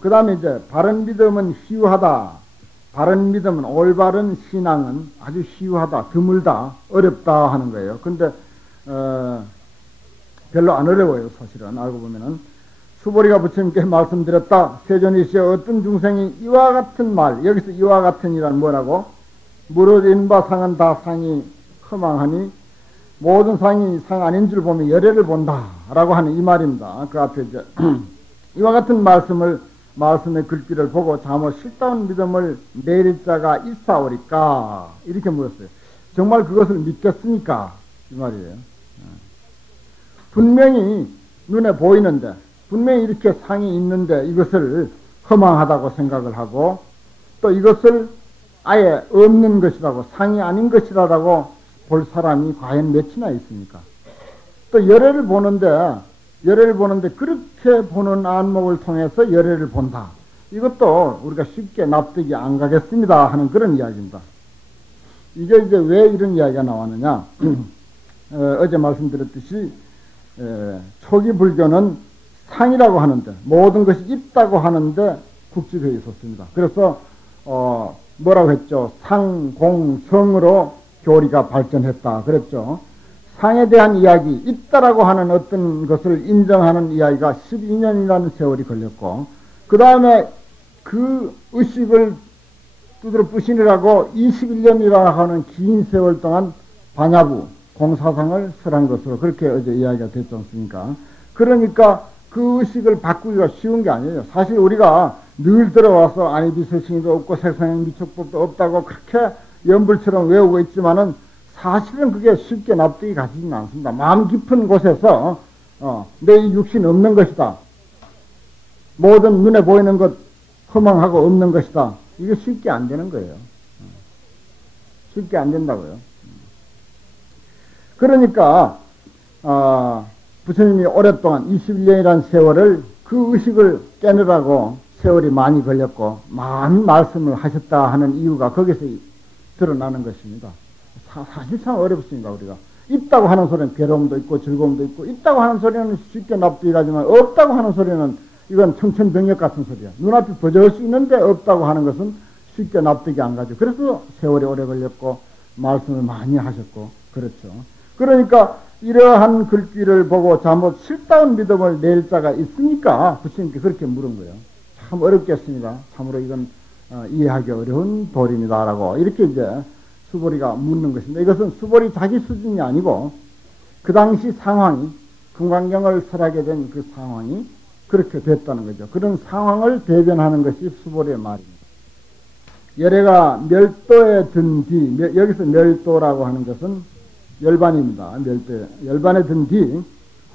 그 다음에 이제 바른 믿음은 희유하다. 바른 믿음은 올바른 신앙은 아주 희유하다, 드물다, 어렵다 하는 거예요. 근데 별로 안 어려워요. 사실은 알고 보면은. 수보리가 부처님께 말씀드렸다. 세존이시여 어떤 중생이 이와 같은 말, 여기서 이와 같은이란 뭐라고? 무릇인 바 상은 다 상이 허망하니 모든 상이 상 아닌 줄 보면 열애를 본다 라고 하는 이 말입니다. 그 앞에 이제 이와 같은 말씀의 글귀를 보고 잠옷 실다운 믿음을 내릴 자가 있사오리까 이렇게 물었어요. 정말 그것을 믿겠습니까? 이 말이에요. 분명히 눈에 보이는데 분명히 이렇게 상이 있는데 이것을 허망하다고 생각을 하고 또 이것을 아예 없는 것이라고 상이 아닌 것이라고 볼 사람이 과연 몇이나 있습니까? 또 열애를 보는데 그렇게 보는 안목을 통해서 열애를 본다. 이것도 우리가 쉽게 납득이 안 가겠습니다 하는 그런 이야기입니다. 이게 이제 왜 이런 이야기가 나왔느냐? 어제 말씀드렸듯이 초기 불교는 상이라고 하는데 모든 것이 있다고 하는데 국집해 있었습니다. 그래서 뭐라고 했죠? 상, 공, 성으로 교리가 발전했다 그랬죠. 상에 대한 이야기, 있다라고 하는 어떤 것을 인정하는 이야기가 12년이라는 세월이 걸렸고 그 다음에 그 의식을 두드러 부시느라고 21년이라고 하는 긴 세월 동안 반야부, 공사상을 설한 것으로 그렇게 어제 이야기가 됐지 않습니까? 그러니까 그 의식을 바꾸기가 쉬운 게 아니에요. 사실 우리가 늘 들어와서 아니비서신이도 없고 색상행 미촉법도 없다고 그렇게 연불처럼 외우고 있지만은 사실은 그게 쉽게 납득이 가지지는 않습니다. 마음 깊은 곳에서 내 육신 없는 것이다. 모든 눈에 보이는 것 허망하고 없는 것이다. 이게 쉽게 안 되는 거예요. 쉽게 안 된다고요. 그러니까 부처님이 오랫동안 21년이라는 세월을 그 의식을 깨느라고 세월이 많이 걸렸고 많은 말씀을 하셨다 하는 이유가 거기서 드러나는 것입니다. 사실상 어렵습니다. 우리가 있다고 하는 소리는 괴로움도 있고 즐거움도 있고 있다고 하는 소리는 쉽게 납득이 가지만 없다고 하는 소리는 이건 청천벽력 같은 소리야. 눈앞에 버젓이 있는데 없다고 하는 것은 쉽게 납득이 안 가죠. 그래서 세월이 오래 걸렸고 말씀을 많이 하셨고 그렇죠. 그러니까 이러한 글귀를 보고 잠옷 실다운 믿음을 낼 자가 있으니까 부처님께 그렇게 물은 거예요. 참 어렵겠습니다. 참으로 이건 이해하기 어려운 도리입니다라고 이렇게 이제 수보리가 묻는 것입니다. 이것은 수보리 자기 수준이 아니고 그 당시 상황이 금강경을 설하게 된 그 상황이 그렇게 됐다는 거죠. 그런 상황을 대변하는 것이 수보리의 말입니다. 열애가 멸도에 든 뒤, 여기서 멸도라고 하는 것은 열반입니다. 열반에 든 뒤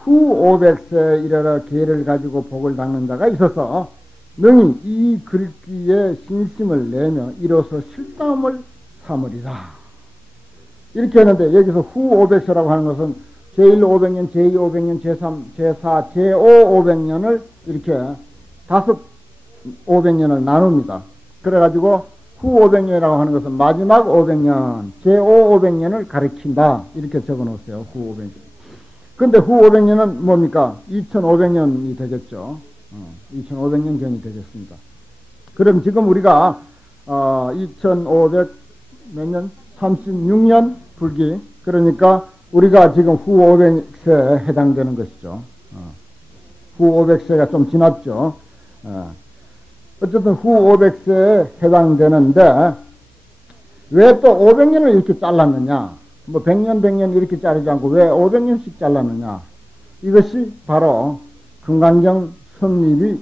후 500세에 이르러 계를 가지고 복을 닦는 자가 있어서 능히 이 글귀에 신심을 내며 이로써 실담을 삼으리라. 이렇게 했는데 여기서 후 500세라고 하는 것은 제1 500년, 제2 500년, 제3, 제4, 제5 500년을 이렇게 다섯 500년을 나눕니다. 그래가지고 후 500년이라고 하는 것은 마지막 500년, 제5 500년을 가리킨다. 이렇게 적어 놓으세요. 후 500년. 근데 후 500년은 뭡니까? 2500년이 되겠죠. 2500년 전이 되겠습니다. 그럼 지금 우리가 2500 몇 년? 36년 불기. 그러니까 우리가 지금 후 500세에 해당되는 것이죠. 후 500세가 좀 지났죠. 어쨌든 후 500세에 해당되는데 왜 또 500년을 이렇게 잘랐느냐? 뭐 100년 100년 이렇게 자르지 않고 왜 500년씩 잘랐느냐? 이것이 바로 금강경 성립이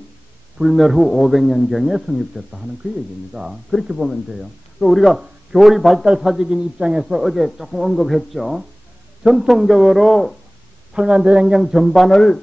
불멸 후 500년경에 성립됐다 하는 그 얘기입니다. 그렇게 보면 돼요. 우리가 교리 발달 사직인 입장에서 어제 조금 언급했죠. 전통적으로 팔만대장경 전반을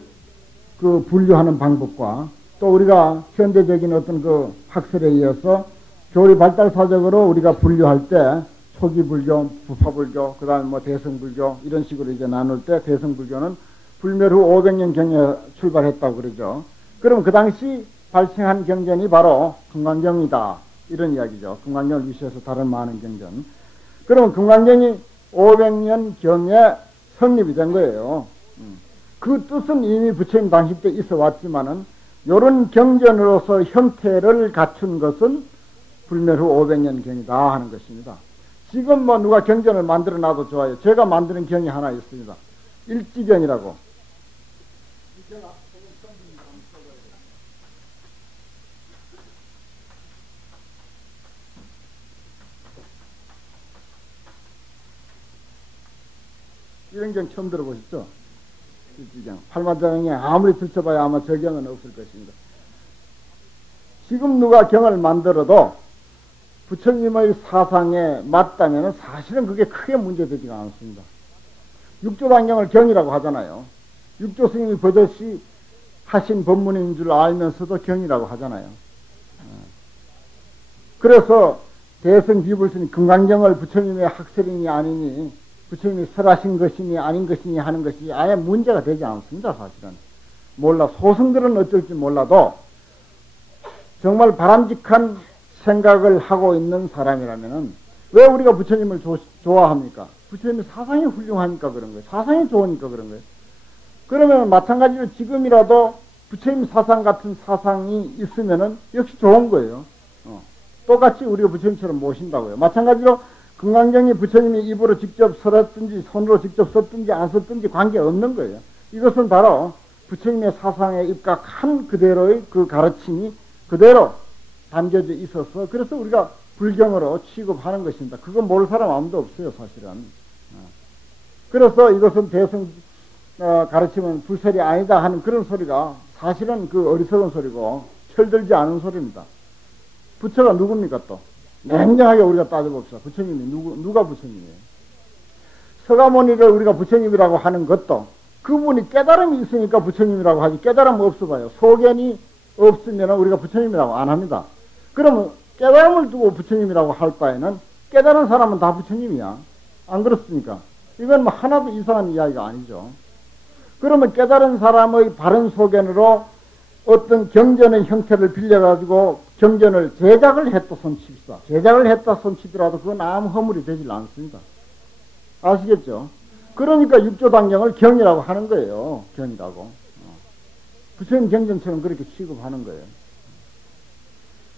그 분류하는 방법과 또 우리가 현대적인 어떤 그 학설에 이어서 교리 발달 사적으로 우리가 분류할 때 초기 불교, 부파불교, 그 다음에 뭐 대성불교 이런 식으로 이제 나눌 때 대성불교는 불멸 후 500년 경에 출발했다고 그러죠. 그럼 그 당시 발생한 경전이 바로 금강경이다. 이런 이야기죠. 금강경을 위시해서 다른 많은 경전. 그러면 금강경이 500년 경에 성립이 된 거예요. 그 뜻은 이미 부처님 당시 때 있어 왔지만은 요런 경전으로서 형태를 갖춘 것은 불멸 후 500년 경이다 하는 것입니다. 지금 뭐 누가 경전을 만들어 놔도 좋아요. 제가 만드는 경이 하나 있습니다. 일지경이라고. 이런 경 처음 들어보셨죠? 일지경. 팔마장에 아무리 들춰봐야 아마 저 경은 없을 것입니다. 지금 누가 경을 만들어도 부처님의 사상에 맞다면 사실은 그게 크게 문제되지가 않습니다. 육조단경을 경이라고 하잖아요. 육조 스님이 버젓이 하신 법문인 줄 알면서도 경이라고 하잖아요. 그래서 대승 비불스님 금강경을 부처님의 학설이니 아니니 부처님이 설하신 것이니 아닌 것이니 하는 것이 아예 문제가 되지 않습니다. 사실은 몰라 소승들은 어쩔지 몰라도 정말 바람직한 생각을 하고 있는 사람이라면은 왜 우리가 부처님을 좋아합니까? 부처님의 사상이 훌륭하니까 그런 거예요. 사상이 좋으니까 그런 거예요. 그러면 마찬가지로 지금이라도 부처님 사상 같은 사상이 있으면은 역시 좋은 거예요. 똑같이 우리가 부처님처럼 모신다고요. 마찬가지로 금강경이 부처님이 입으로 직접 설었든지 손으로 직접 썼든지 안 썼든지 관계없는 거예요. 이것은 바로 부처님의 사상에 입각한 그대로의 그 가르침이 그대로 담겨져 있어서 그래서 우리가 불경으로 취급하는 것입니다. 그거 모를 사람 아무도 없어요, 사실은. 그래서 이것은 대승 가르침은 불설이 아니다 하는 그런 소리가 사실은 그 어리석은 소리고 철들지 않은 소리입니다. 부처가 누굽니까 또? 냉정하게 우리가 따져봅시다. 부처님이 누가 부처님이에요? 서가모니를 우리가 부처님이라고 하는 것도 그분이 깨달음이 있으니까 부처님이라고 하지 깨달음 없어봐요. 소견이 없으면 우리가 부처님이라고 안 합니다. 그러면 깨달음을 두고 부처님이라고 할 바에는 깨달은 사람은 다 부처님이야. 안 그렇습니까? 이건 뭐 하나도 이상한 이야기가 아니죠. 그러면 깨달은 사람의 바른 소견으로 어떤 경전의 형태를 빌려가지고 경전을 제작을 했다 손칩시다. 제작을 했다 손치더라도 그건 아무 허물이 되질 않습니다. 아시겠죠? 그러니까 육조단경을 경이라고 하는 거예요. 경이라고. 부처님 경전처럼 그렇게 취급하는 거예요.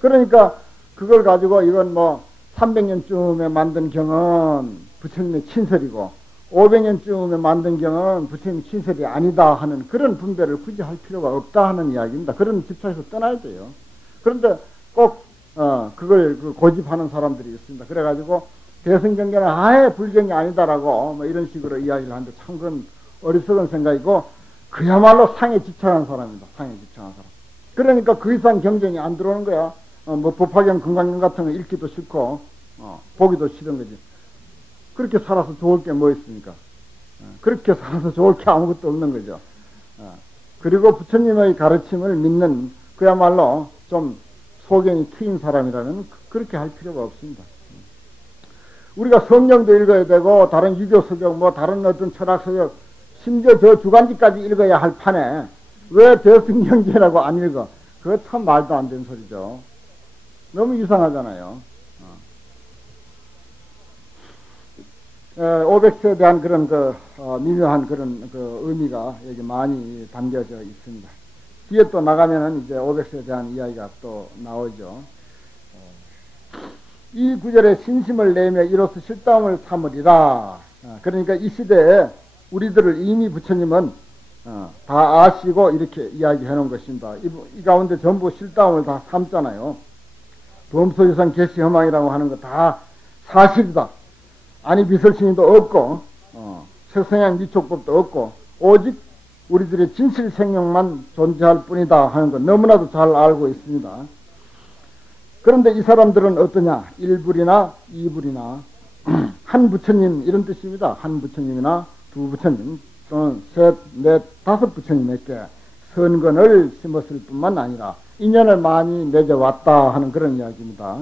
그러니까 그걸 가지고 이건 뭐 300년쯤에 만든 경은 부처님의 친설이고 500년쯤에 만든 경은 부처님의 친설이 아니다 하는 그런 분배를 굳이 할 필요가 없다 하는 이야기입니다. 그런 집차에서 떠나야 돼요. 그런데 꼭 그걸 고집하는 사람들이 있습니다. 그래가지고 대승경계는 아예 불경이 아니다라고 뭐 이런 식으로 이야기를 하는데 참 그건 어리석은 생각이고 그야말로 상에 집착한 사람입니다. 상에 집착한 사람. 그러니까 그 이상 경전이 안 들어오는 거야. 뭐 법화경, 금강경 같은 거 읽기도 싫고 보기도 싫은 거지. 그렇게 살아서 좋을 게 뭐 있습니까? 그렇게 살아서 좋을 게 아무것도 없는 거죠. 그리고 부처님의 가르침을 믿는 그야말로 좀 소견이 트인 사람이라면 그렇게 할 필요가 없습니다. 우리가 성경도 읽어야 되고 다른 유교 서적 뭐 다른 어떤 철학 서적 심지어 저 주간지까지 읽어야 할 판에 왜 대승경제라고 안 읽어? 그거 참 말도 안 되는 소리죠. 너무 이상하잖아요. 500세에 대한 그런 미묘한 그런 의미가 여기 많이 담겨져 있습니다. 뒤에 또 나가면은 이제 500세에 대한 이야기가 또 나오죠. 이 구절에 신심을 내며 이로써 실다움을 삼으리라. 그러니까 이 시대에 우리들을 이미 부처님은 다 아시고 이렇게 이야기해 놓은 것입니다. 이 가운데 전부 실다움을 다 삼잖아요. 범소유상 개시허망이라고 하는 거 다 사실이다. 아니 미설신이도 없고 색성향 미촉법도 없고 오직 우리들의 진실생명만 존재할 뿐이다 하는 거 너무나도 잘 알고 있습니다. 그런데 이 사람들은 어떠냐? 1불이나 2불이나 한 부처님 이런 뜻입니다. 한 부처님이나 두 부처님 또는 셋, 넷, 다섯 부처님에게 선건을 심었을 뿐만 아니라 인연을 많이 맺어왔다 하는 그런 이야기입니다.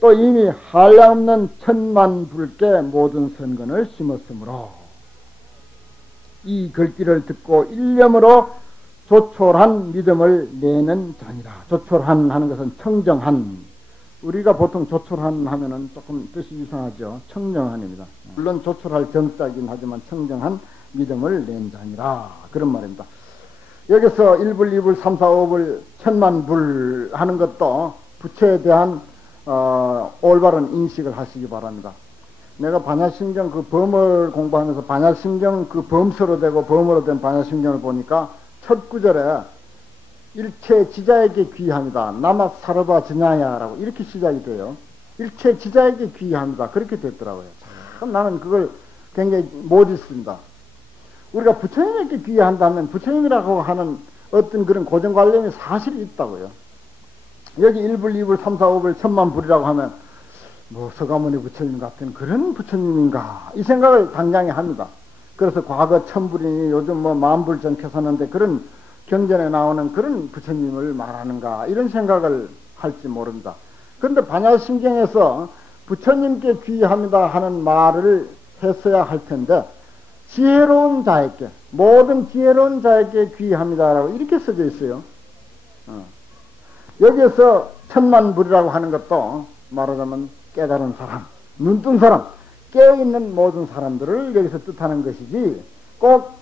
또 이미 한량없는 천만 불께 모든 선건을 심었으므로 이 글귀를 듣고 일념으로 조촐한 믿음을 내는 자니라. 조촐한 하는 것은 청정한. 우리가 보통 조촐한 하면은 조금 뜻이 이상하죠. 청정한입니다. 물론 조촐할 정자이긴 하지만 청정한 믿음을 낸 자니라. 그런 말입니다. 여기서 1불, 2불, 3, 4, 5불, 천만 불 하는 것도 부처에 대한 올바른 인식을 하시기 바랍니다. 내가 반야심경 그 범을 공부하면서 반야심경 그 범서로 되고 범으로 된 반야심경을 보니까 첫 구절에 일체 지자에게 귀합니다. 나마 사르바 지냐야라고 이렇게 시작이 돼요. 일체 지자에게 귀합니다. 그렇게 됐더라고요. 참 나는 그걸 굉장히 못 읽습니다. 우리가 부처님에게 귀한다면 부처님이라고 하는 어떤 그런 고정관념이 사실이 있다고요. 여기 1불, 2불, 3, 4, 5불, 천만 불이라고 하면 뭐 서가모니 부처님 같은 그런 부처님인가 이 생각을 당장에 합니다. 그래서 과거 1000불이니 요즘 뭐 10,000불 전켜서는데 그런 경전에 나오는 그런 부처님을 말하는가 이런 생각을 할지 모릅니다. 그런데 반야심경에서 부처님께 귀합니다 하는 말을 했어야 할 텐데 지혜로운 자에게 모든 지혜로운 자에게 귀합니다라고 이렇게 써져 있어요. 여기에서 천만 불이라고 하는 것도 말하자면 깨달은 사람, 눈뜬 사람, 깨어있는 모든 사람들을 여기서 뜻하는 것이지 꼭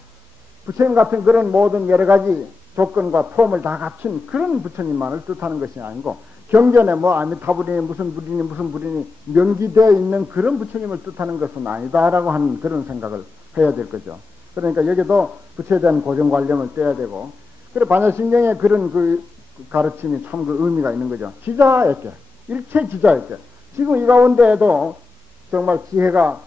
부처님 같은 그런 모든 여러 가지 조건과 폼을 다 갖춘 그런 부처님만을 뜻하는 것이 아니고 경전에 뭐 아미타불이니 무슨 불이니 무슨 불이니 명기되어 있는 그런 부처님을 뜻하는 것은 아니다라고 하는 그런 생각을 해야 될 거죠. 그러니까 여기도 부처에 대한 고정관념을 떼야 되고 그래 반야심경의 그런 그 가르침이 참 그 의미가 있는 거죠. 지자에게 일체 지자에게 지금 이 가운데에도 정말 지혜가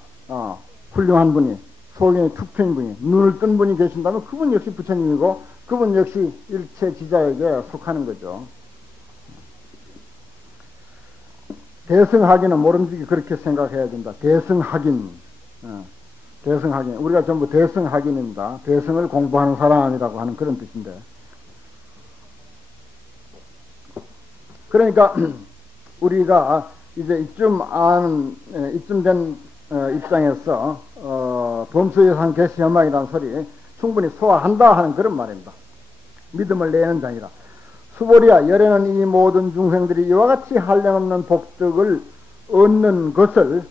훌륭한 분이 소견이 툭 트인 분이 눈을 뜬 분이 계신다면 그분 역시 부처님이고 그분 역시 일체 지자에게 속하는 거죠. 대승하기는 모름지기 그렇게 생각해야 된다. 대승하긴 대승하긴 우리가 전부 대승하긴입니다. 대승을 공부하는 사람이라고 하는 그런 뜻인데 그러니까 우리가 이제 이쯤 된 입장에서 범수여상 개시현망이라는 소리 충분히 소화한다 하는 그런 말입니다. 믿음을 내는 자니라. 수보리야 열에는 이 모든 중생들이 이와 같이 한량없는 복덕을 얻는 것을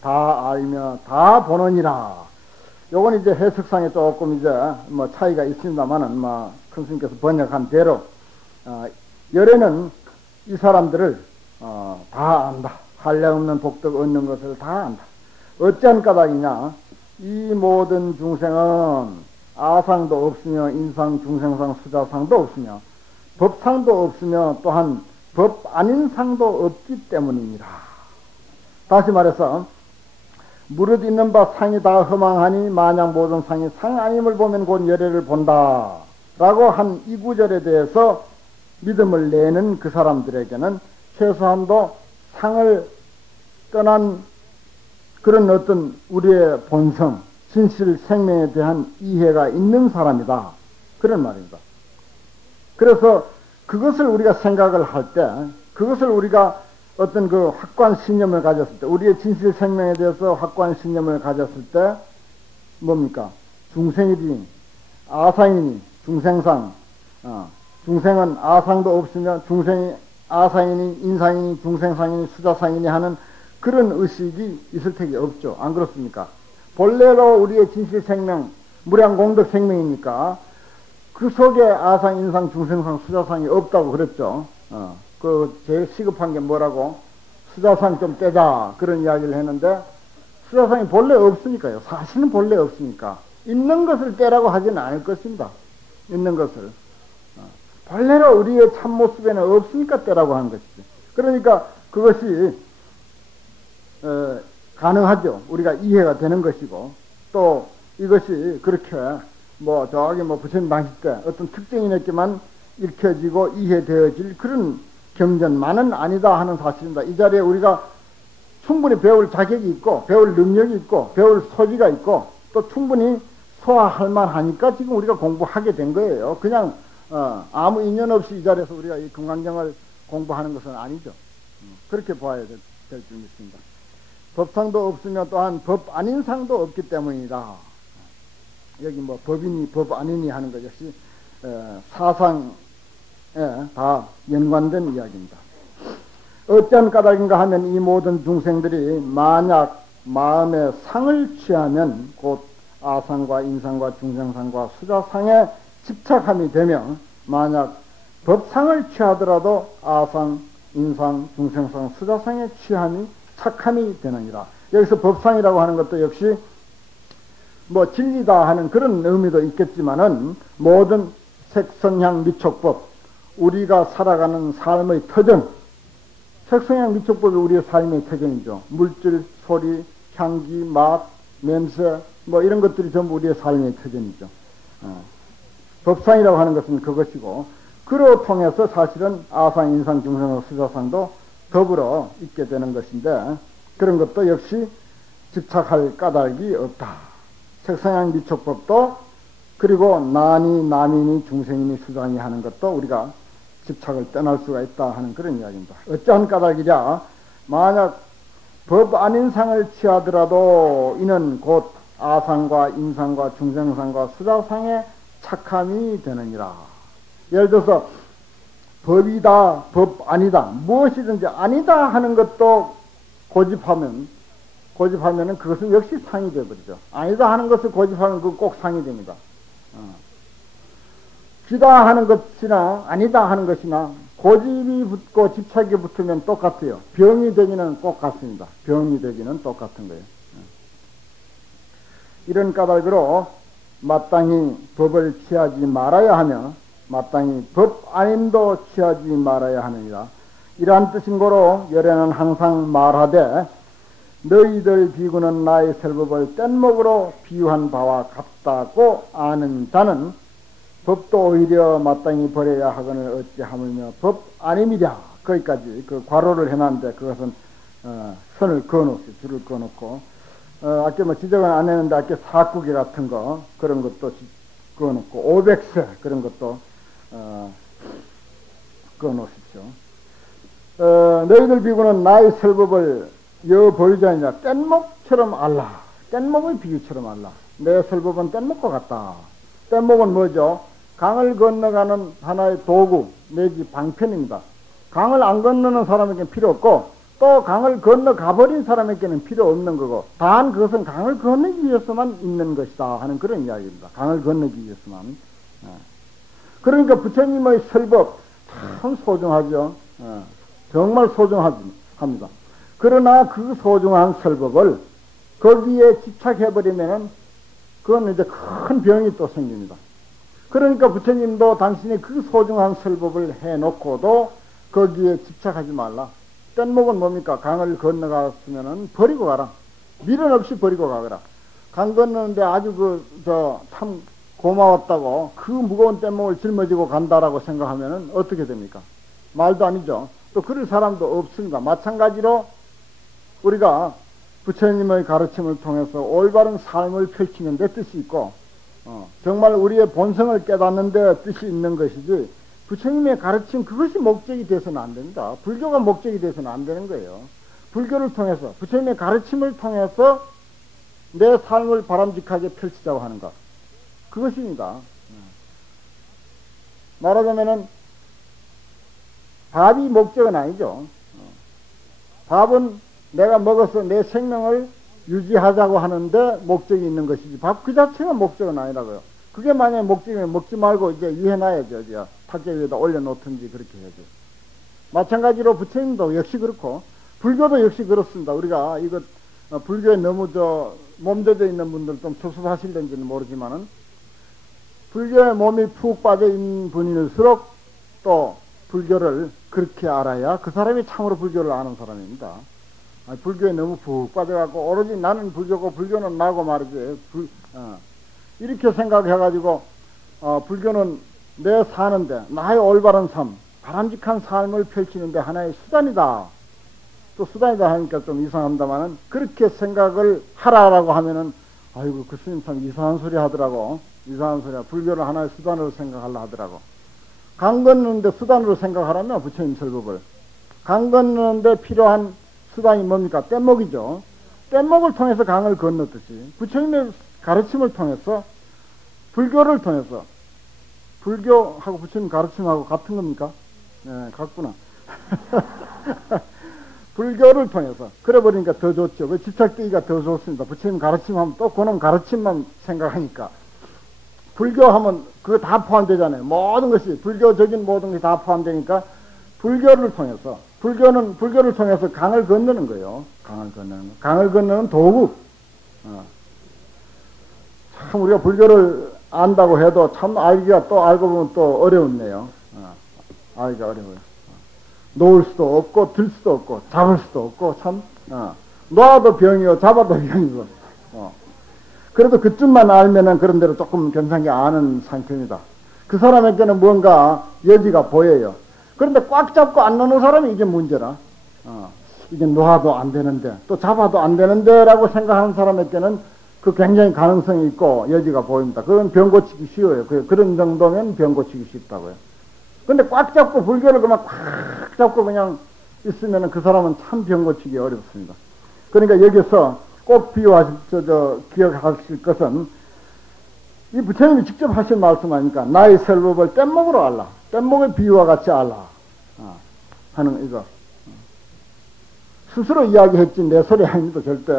다 알며 다 보느니라. 요건 이제 해석상에 조금 이제 뭐 차이가 있습니다만은 큰 스님께서 번역한 대로 열에는 이 사람들을 다 안다. 한량없는 복덕 얻는 것을 다 안다. 어찌한 까닭이냐? 이 모든 중생은 아상도 없으며 인상, 중생상, 수자상도 없으며 법상도 없으며 또한 법 아닌 상도 없기 때문이니라. 다시 말해서 무릇 있는 바 상이 다 허망하니 만약 모든 상이 상 아님을 보면 곧 열애를 본다 라고 한 이 구절에 대해서 믿음을 내는 그 사람들에게는 최소한도 상을 떠난 그런 어떤 우리의 본성, 진실 생명에 대한 이해가 있는 사람이다. 그런 말입니다. 그래서 그것을 우리가 생각을 할 때, 그것을 우리가 어떤 그 확고한 신념을 가졌을 때, 우리의 진실 생명에 대해서 확고한 신념을 가졌을 때, 뭡니까? 중생이니, 아상이니, 중생상, 중생은 아상도 없으며, 중생이 아상이니, 인상이니, 중생상이니, 수자상이니 하는 그런 의식이 있을 택이 없죠. 안 그렇습니까? 본래로 우리의 진실 생명, 무량공덕 생명이니까, 그 속에 아상, 인상, 중생상, 수자상이 없다고 그랬죠. 그 제일 시급한 게 뭐라고? 수자상 좀 떼자. 그런 이야기를 했는데, 수자상이 본래 없으니까요. 사실은 본래 없으니까. 있는 것을 떼라고 하지는 않을 것입니다. 있는 것을. 본래로 우리의 참모습에는 없으니까 떼라고 하는 것이죠. 그러니까 그것이, 가능하죠. 우리가 이해가 되는 것이고, 또 이것이 그렇게 저기 부처님 당시 때 어떤 특정인에게만 읽혀지고 이해되어질 그런 경전만은 아니다 하는 사실입니다. 이 자리에 우리가 충분히 배울 자격이 있고, 배울 능력이 있고, 배울 소지가 있고, 또 충분히 소화할 만하니까 지금 우리가 공부하게 된 거예요. 그냥, 아무 인연 없이 이 자리에서 우리가 이 금강경을 공부하는 것은 아니죠. 그렇게 보아야 될 줄 믿습니다. 법상도 없으며 또한 법 아닌 상도 없기 때문이다. 여기 법이니 법 아니니 하는 것 역시 사상에 다 연관된 이야기입니다. 어찌한 까닭인가 하면 이 모든 중생들이 만약 마음에 상을 취하면 곧 아상과 인상과 중생상과 수자상에 집착함이 되면 만약 법상을 취하더라도 아상, 인상, 중생상, 수자상의 취함이 착함이 되느니라. 여기서 법상이라고 하는 것도 역시 뭐 진리다 하는 그런 의미도 있겠지만은 모든 색선향 미촉법, 우리가 살아가는 삶의 터전, 색선향 미촉법이 우리의 삶의 터전이죠. 물질, 소리, 향기, 맛, 냄새 뭐 이런 것들이 전부 우리의 삶의 터전이죠. 법상이라고 하는 것은 그것이고, 그로 통해서 사실은 아상, 인상, 중생, 수자상도 더불어 있게 되는 것인데, 그런 것도 역시 집착할 까닭이 없다. 색상향 미촉법도, 그리고 난이, 남이니, 중생이니, 수장이 하는 것도 우리가 집착을 떠날 수가 있다 하는 그런 이야기입니다. 어떠한 까닭이랴? 만약 법 아닌상을 취하더라도 이는 곧 아상과 인상과 중생상과 수자상의 착함이 되느니라. 예를 들어서 법이다, 법 아니다, 무엇이든지 아니다 하는 것도 고집하면은 그것은 역시 상이 되어버리죠. 아니다 하는 것을 고집하면 그건 꼭 상이 됩니다. 기다 하는 것이나 아니다 하는 것이나 고집이 붙고 집착이 붙으면 똑같아요. 병이 되기는 꼭 같습니다. 병이 되기는 똑같은 거예요. 이런 까닭으로 마땅히 법을 취하지 말아야 하며 마땅히 법 아님도 취하지 말아야 하느니라. 이러한 뜻인 거로 열애는 항상 말하되 너희들 비구는 나의 설법을 뗏목으로 비유한 바와 같다고 아는 자는 법도 오히려 마땅히 버려야 하거늘 어찌 하물며 법 아님이랴. 거기까지 그 괄호를 해놨는데 그것은 선을 그어놓았어요. 줄을 그어놓고 아까 뭐 지적은 안 했는데 아까 사구계 같은 거 그런 것도 그어놓고 500세 그런 것도 그어놓으십시오. 너희들 비구는 나의 설법을 여보이자 아니라 뗏목처럼 알라. 뗏목의 비유처럼 알라. 내 설법은 뗏목과 같다. 뗏목은 뭐죠? 강을 건너가는 하나의 도구 내지 방편입니다. 강을 안 건너는 사람에게는 필요 없고 또 강을 건너가버린 사람에게는 필요 없는 거고, 단 그것은 강을 건너기 위해서만 있는 것이다 하는 그런 이야기입니다. 강을 건너기 위해서만. 그러니까 부처님의 설법 참 소중하죠. 정말 소중합니다. 그러나 그 소중한 설법을 거기에 집착해버리면은 그건 이제 큰 병이 또 생깁니다. 그러니까 부처님도 당신이 그 소중한 설법을 해놓고도 거기에 집착하지 말라. 뗏목은 뭡니까? 강을 건너갔으면은 버리고 가라. 미련 없이 버리고 가거라. 강 건너는데 아주 참 고마웠다고 그 무거운 뗏목을 짊어지고 간다라고 생각하면은 어떻게 됩니까? 말도 아니죠. 또 그럴 사람도 없습니다. 마찬가지로 우리가 부처님의 가르침을 통해서 올바른 삶을 펼치는 데 뜻이 있고, 정말 우리의 본성을 깨닫는 데 뜻이 있는 것이지, 부처님의 가르침 그것이 목적이 돼서는 안 됩니다. 불교가 목적이 돼서는 안 되는 거예요. 불교를 통해서, 부처님의 가르침을 통해서 내 삶을 바람직하게 펼치자고 하는 것. 그것입니다. 말하자면은, 밥이 목적은 아니죠. 밥은 내가 먹어서 내 생명을 유지하자고 하는데 목적이 있는 것이지, 밥 그 자체가 목적은 아니라고요. 그게 만약에 목적이면 먹지 말고 이제 위해놔야죠. 탁자 위에다 올려놓든지 그렇게 해야죠. 마찬가지로 부처님도 역시 그렇고, 불교도 역시 그렇습니다. 우리가 이거 불교에 너무 몸젖어 있는 분들 좀 섭섭하실는지는 모르지만은, 불교에 몸이 푹 빠져 있는 분일수록 또 불교를 그렇게 알아야 그 사람이 참으로 불교를 아는 사람입니다. 불교에 너무 푹 빠져갖고 오로지 나는 불교고 불교는 나고 말이지, 이렇게 생각해가지고 불교는 내 사는데 나의 올바른 삶, 바람직한 삶을 펼치는데 하나의 수단이다. 또 수단이다 하니까 좀 이상합니다만은, 그렇게 생각을 하라라고 하면은 아이고 그 스님 참 이상한 소리 하더라고. 이상한 소리야. 불교를 하나의 수단으로 생각하려 하더라고. 강 건너는데 수단으로 생각하라면 부처님 설법을, 강 건너는데 필요한 수단이 뭡니까? 뗏목이죠. 뗏목을 통해서 강을 건넜듯이 부처님의 가르침을 통해서, 불교를 통해서, 불교하고 부처님 가르침하고 같은 겁니까? 네, 같구나. 불교를 통해서, 그래 버리니까 더 좋죠. 그 집착되기가 더 좋습니다. 부처님 가르침하면 또 그놈 가르침만 생각하니까. 불교하면 그거 다 포함되잖아요. 모든 것이, 불교적인 모든 것이 다 포함되니까 불교를 통해서, 불교를 통해서 강을 건너는 거예요. 강을 건너는 도구. 참 우리가 불교를 안다고 해도 참 알기가 또 알고 보면 또 어려웠네요. 알기가 어려워요. 놓을 수도 없고, 들 수도 없고, 잡을 수도 없고, 참, 놔도 병이요, 잡아도 병이고. 그래도 그쯤만 알면은 그런 대로 조금 괜찮게 아는 상태입니다. 그 사람에게는 뭔가 여지가 보여요. 그런데 꽉 잡고 안 놓는 사람이 이게 문제라. 이게 놓아도 안 되는데, 또 잡아도 안 되는데, 라고 생각하는 사람에게는 그 굉장히 가능성이 있고 여지가 보입니다. 그건 병 고치기 쉬워요. 그런 정도면 병 고치기 쉽다고요. 근데 꽉 잡고 불교를 그만 꽉 잡고 그냥 있으면 그 사람은 참 병 고치기 어렵습니다. 그러니까 여기서 꼭 기억하실 것은 이 부처님이 직접 하신 말씀 아니까 나의 설법을 뗏목으로 알라. 뗏목의 비유와 같이 알라. 하는 이거. 스스로 이야기했지 내 소리 아닙니다. 절대.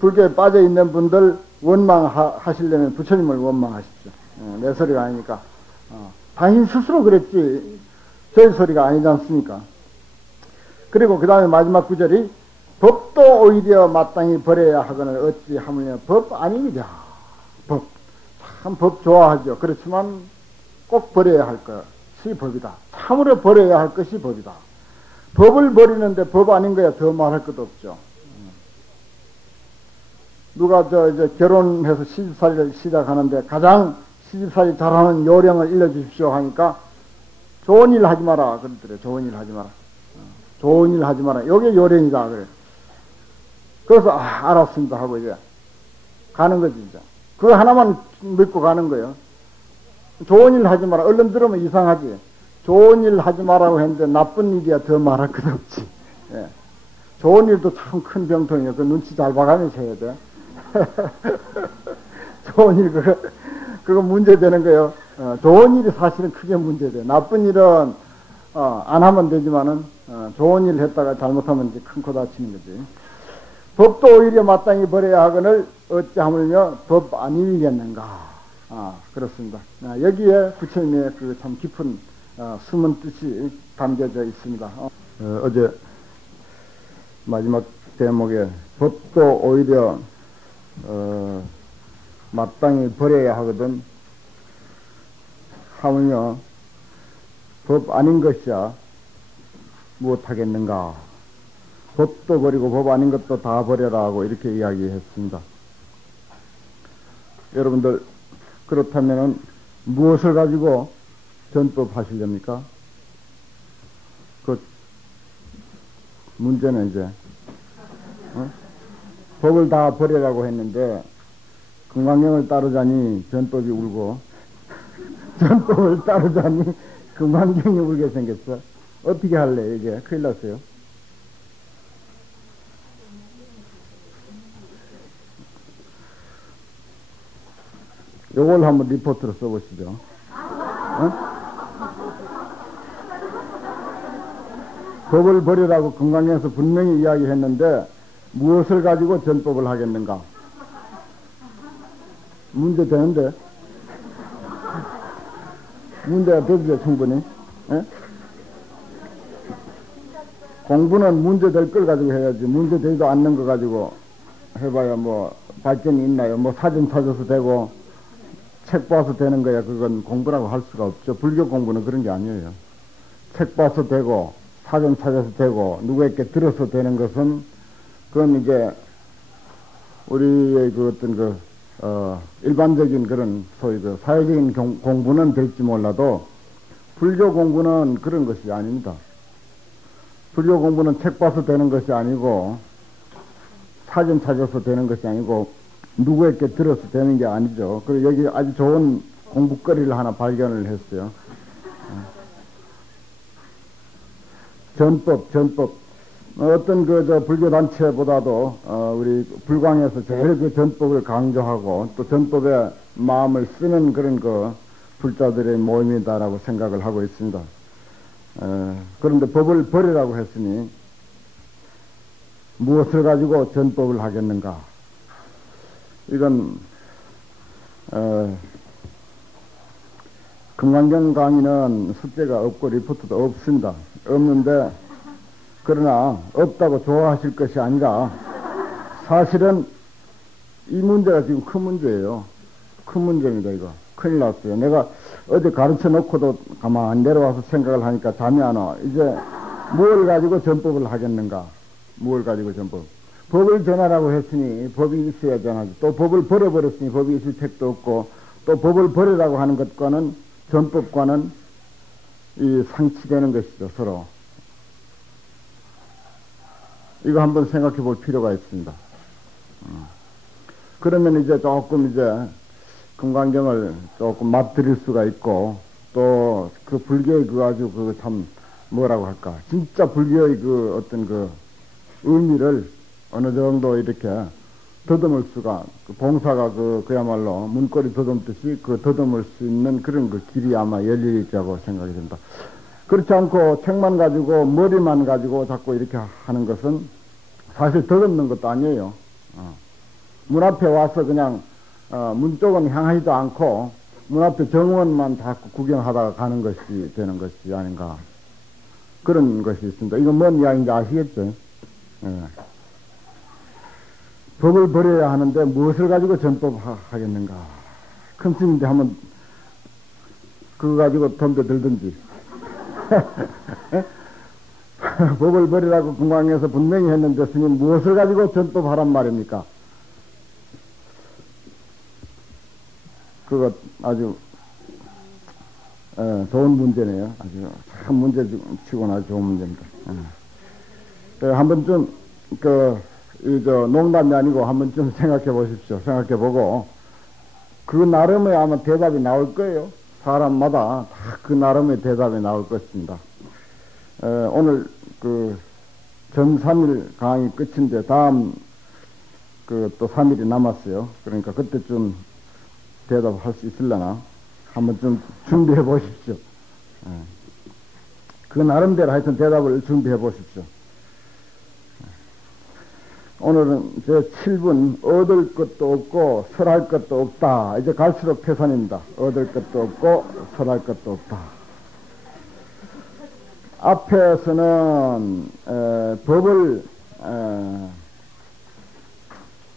불교에 빠져 있는 분들 원망하시려면 부처님을 원망하십시오. 내 소리가 아니니까. 당신 스스로 그랬지 저희 소리가 아니지 않습니까? 그리고 그 다음에 마지막 구절이 법도 오히려 마땅히 버려야 하거늘 어찌 하물며 법 아니니랴. 참 법 좋아하죠. 그렇지만 꼭 버려야 할 것이 법이다. 참으로 버려야 할 것이 법이다. 법을 버리는데 법 아닌 거야 더 말할 것도 없죠. 누가 이제 결혼해서 시집살이를 시작하는데 가장 시집살이 잘하는 요령을 일러주십시오 하니까 좋은 일 하지 마라 그러더래요. 좋은 일 하지 마라. 좋은 일 하지 마라. 이게 요령이다 그래. 그래서 알았습니다 하고 이제 가는 거지 이제. 그거 하나만 믿고 가는 거예요. 좋은 일 하지 마라. 얼른 들으면 이상하지. 좋은 일 하지 마라고 했는데 나쁜 일이야 더 말할 것 없지. 예. 좋은 일도 참 큰 병통이에요. 그 눈치 잘 봐가면서 해야 돼. 좋은 일 그거 문제되는 거예요. 좋은 일이 사실은 크게 문제돼. 나쁜 일은 안 하면 되지만은 좋은 일을 했다가 잘못하면 이제 큰 코 다치는 거지. 법도 오히려 마땅히 버려야 하거늘 어찌하물며 법 아니겠는가. 그렇습니다. 여기에 부처님의 그 참 깊은 숨은 뜻이 담겨져 있습니다. 어제 마지막 대목에 법도 오히려 마땅히 버려야 하거든 하물며 법 아닌 것이야 무엇하겠는가. 법도 버리고 법 아닌 것도 다 버려라 하고 이렇게 이야기했습니다. 여러분들 그렇다면은 무엇을 가지고 전법 하시렵니까? 그 문제는 이제 법을 다 버리라고 했는데 금강경을 따르자니 전법이 울고 전법을 따르자니 금강경이 울게 생겼어. 어떻게 할래 이게? 큰일 났어요. 요걸 한번 리포트로 써보시죠. 법을 버리라고 금강경에서 분명히 이야기했는데 무엇을 가지고 전법을 하겠는가? 문제 되는데? 문제가 되죠, 충분히. 에? 공부는 문제 될 걸 가지고 해야지. 문제 되지도 않는 거 가지고 해봐야 뭐 발전이 있나요? 뭐 사진 찾아서 되고 책 봐서 되는 거야. 그건 공부라고 할 수가 없죠. 불교 공부는 그런 게 아니에요. 책 봐서 되고 사전 찾아서 되고 누구에게 들어서 되는 것은 그건 이제 우리의 그 어떤 일반적인 그런 소위 그 사회적인 공부는 될지 몰라도 불교 공부는 그런 것이 아닙니다. 불교 공부는 책 봐서 되는 것이 아니고 사전 찾아서 되는 것이 아니고 누구에게 들어서 되는 게 아니죠. 그리고 여기 아주 좋은 공부거리를 하나 발견을 했어요. 전법. 어떤 불교 단체보다도 우리 불광에서 제일 그 전법을 강조하고 또 전법에 마음을 쓰는 그런 불자들의 모임이다라고 생각을 하고 있습니다. 그런데 법을 버리라고 했으니 무엇을 가지고 전법을 하겠는가? 이건 금강경 강의는 숙제가 없고 리포트도 없습니다. 없는데, 그러나 없다고 좋아하실 것이 아니라 사실은 이 문제가 지금 큰 문제예요. 큰 문제입니다, 이거. 큰일 났어요. 내가 어디 가르쳐 놓고도 가만히 내려와서 생각을 하니까 잠이 안 와. 이제 무엇을 가지고 전법을 하겠는가? 무엇을 가지고 전법? 법을 전하라고 했으니 법이 있어야 전하지. 또 법을 버려버렸으니 법이 있을 택도 없고, 또 법을 버리라고 하는 것과는 전법과는 이 상치되는 것이죠, 서로. 이거 한번 생각해 볼 필요가 있습니다. 그러면 이제 조금 금강경을 조금 맛들일 수가 있고, 또 그 불교의 그 아주 그 참 뭐라고 할까, 진짜 불교의 그 어떤 그 의미를 어느 정도 이렇게 더듬을 수가, 그 봉사가 그야말로 문고리 더듬듯이 그 더듬을 수 있는 그런 그 길이 아마 열리리라고 생각이 듭니다. 그렇지 않고 책만 가지고 머리만 가지고 자꾸 이렇게 하는 것은 사실 더듬는 것도 아니에요. 문 앞에 와서 그냥 문 쪽은 향하지도 않고 문 앞에 정원만 자꾸 구경하다가 가는 것이 되는 것이 아닌가, 그런 것이 있습니다. 이건 뭔 이야기인지 아시겠죠? 예. 법을 버려야 하는데 무엇을 가지고 전법하겠는가? 큰 스님인데 한번 그거 가지고 덤벼 들든지. 법을 버리라고 금강에서 분명히 했는데 스님 무엇을 가지고 전법하란 말입니까? 그거 아주 좋은 문제네요. 아주 참 문제 치고는 아주 좋은 문제입니다. 한번 좀 농담이 아니고 한번 좀 생각해 보십시오. 생각해 보고 그 나름의 아마 대답이 나올 거예요. 사람마다 다 그 나름의 대답이 나올 것입니다. 오늘 전 3일 강의 끝인데 다음 또 3일이 남았어요. 그러니까 그때쯤 대답할 수 있으려나 한번 좀 준비해 보십시오. 그 나름대로 하여튼 대답을 준비해 보십시오. 오늘은 제 7분 얻을 것도 없고 설할 것도 없다. 이제 갈수록 패선입니다. 얻을 것도 없고 설할 것도 없다. 앞에서는 법을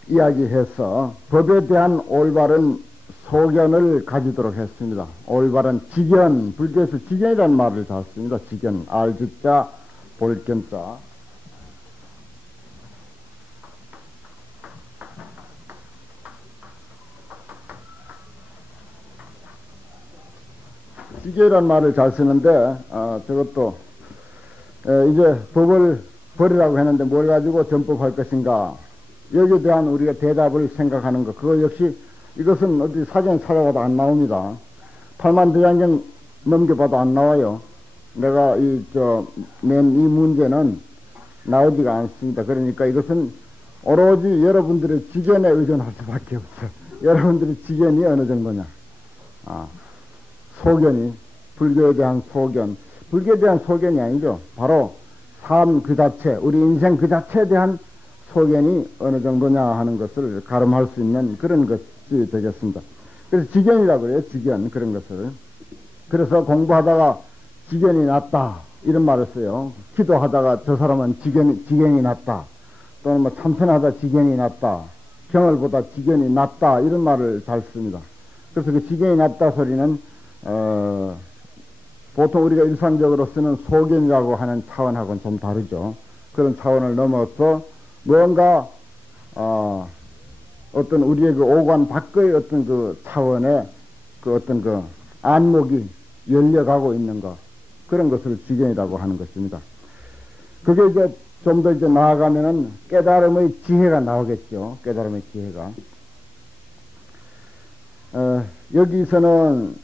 이야기해서 법에 대한 올바른 소견을 가지도록 했습니다. 올바른 지견, 불교에서 지견이라는 말을 다 씁니다. 지견, 알지자, 볼견자. 지견이라는 말을 잘 쓰는데, 저것도, 이제 법을 버리라고 했는데 뭘 가지고 전법할 것인가, 여기에 대한 우리가 대답을 생각하는 것, 그거 역시 이것은 어디 사전 찾아가도 안 나옵니다. 팔만대장경 넘겨봐도 안 나와요. 내가 낸 이 문제는 나오지가 않습니다. 그러니까 이것은 오로지 여러분들의 지견에 의존할 수밖에 없어. 여러분들의 지견이 어느 정도냐. 소견이, 불교에 대한 소견. 불교에 대한 소견이 아니죠. 바로 삶 그 자체, 우리 인생 그 자체에 대한 소견이 어느 정도냐 하는 것을 가름할 수 있는 그런 것이 되겠습니다. 그래서 지견이라고 그래요. 지견, 그런 것을. 그래서 공부하다가 지견이 났다, 이런 말을 써요. 기도하다가 저 사람은 지견이 났다. 또는 참선하다 지견이 났다. 경을 보다 지견이 났다. 이런 말을 잘 씁니다. 그래서 그 지견이 났다 소리는, 보통 우리가 일상적으로 쓰는 소견이라고 하는 차원하고는 좀 다르죠. 그런 차원을 넘어서 뭔가, 어떤 우리의 그 오관 밖의 어떤 그 차원의 어떤 안목이 열려가고 있는 것, 그런 것을 지견이라고 하는 것입니다. 그게 이제 좀 더 나아가면은 깨달음의 지혜가 나오겠죠. 깨달음의 지혜가. 여기서는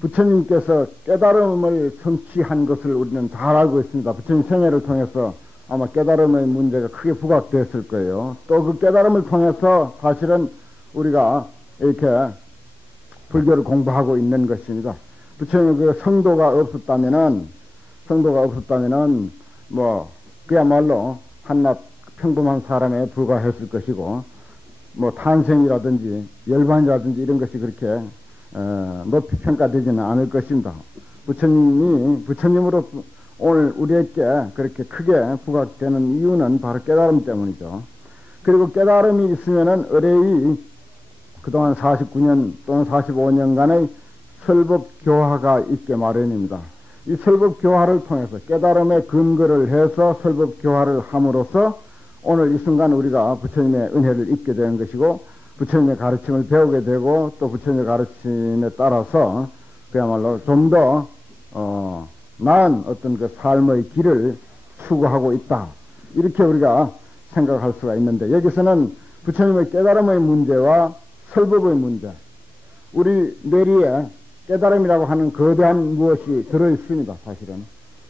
부처님께서 깨달음을 성취한 것을 우리는 잘 알고 있습니다. 부처님 생애를 통해서 아마 깨달음의 문제가 크게 부각됐을 거예요. 또 그 깨달음을 통해서 사실은 우리가 이렇게 불교를 공부하고 있는 것입니다. 부처님의 그 성도가 없었다면은 그야말로 한낱 평범한 사람에 불과했을 것이고, 탄생이라든지 열반이라든지 이런 것이 그렇게 높이 평가되지는 않을 것입니다. 부처님이 부처님으로 오늘 우리에게 그렇게 크게 부각되는 이유는 바로 깨달음 때문이죠. 그리고 깨달음이 있으면은 의뢰의 그동안 49년 또는 45년간의 설법교화가 있게 마련입니다. 이 설법교화를 통해서 깨달음의 근거를 해서 설법교화를 함으로써 오늘 이 순간 우리가 부처님의 은혜를 잊게 되는 것이고 부처님의 가르침을 배우게 되고 또 부처님의 가르침에 따라서 그야말로 좀 더 나은 어떤 그 삶의 길을 추구하고 있다. 이렇게 우리가 생각할 수가 있는데 여기서는 부처님의 깨달음의 문제와 설법의 문제, 우리 뇌리에 깨달음이라고 하는 거대한 무엇이 들어있습니다. 사실은.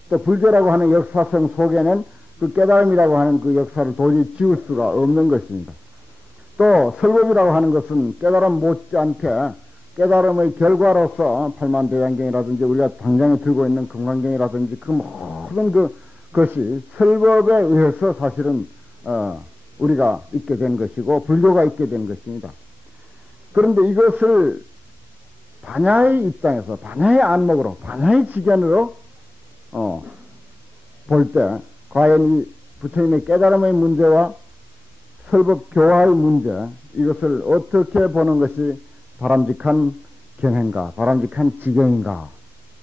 또 불교라고 하는 역사성 속에는 그 깨달음이라고 하는 그 역사를 도저히 지울 수가 없는 것입니다. 또 설법이라고 하는 것은 깨달음 못지않게 깨달음의 결과로서 팔만대장경이라든지 우리가 당장에 들고 있는 금강경이라든지 그 모든 그것이 설법에 의해서 사실은 우리가 있게 된 것이고 불교가 있게 된 것입니다. 그런데 이것을 반야의 입장에서 반야의 안목으로 반야의 지견으로 볼 때 과연 이 부처님의 깨달음의 문제와 설법 교화의 문제 이것을 어떻게 보는 것이 바람직한 견해인가 바람직한 지경인가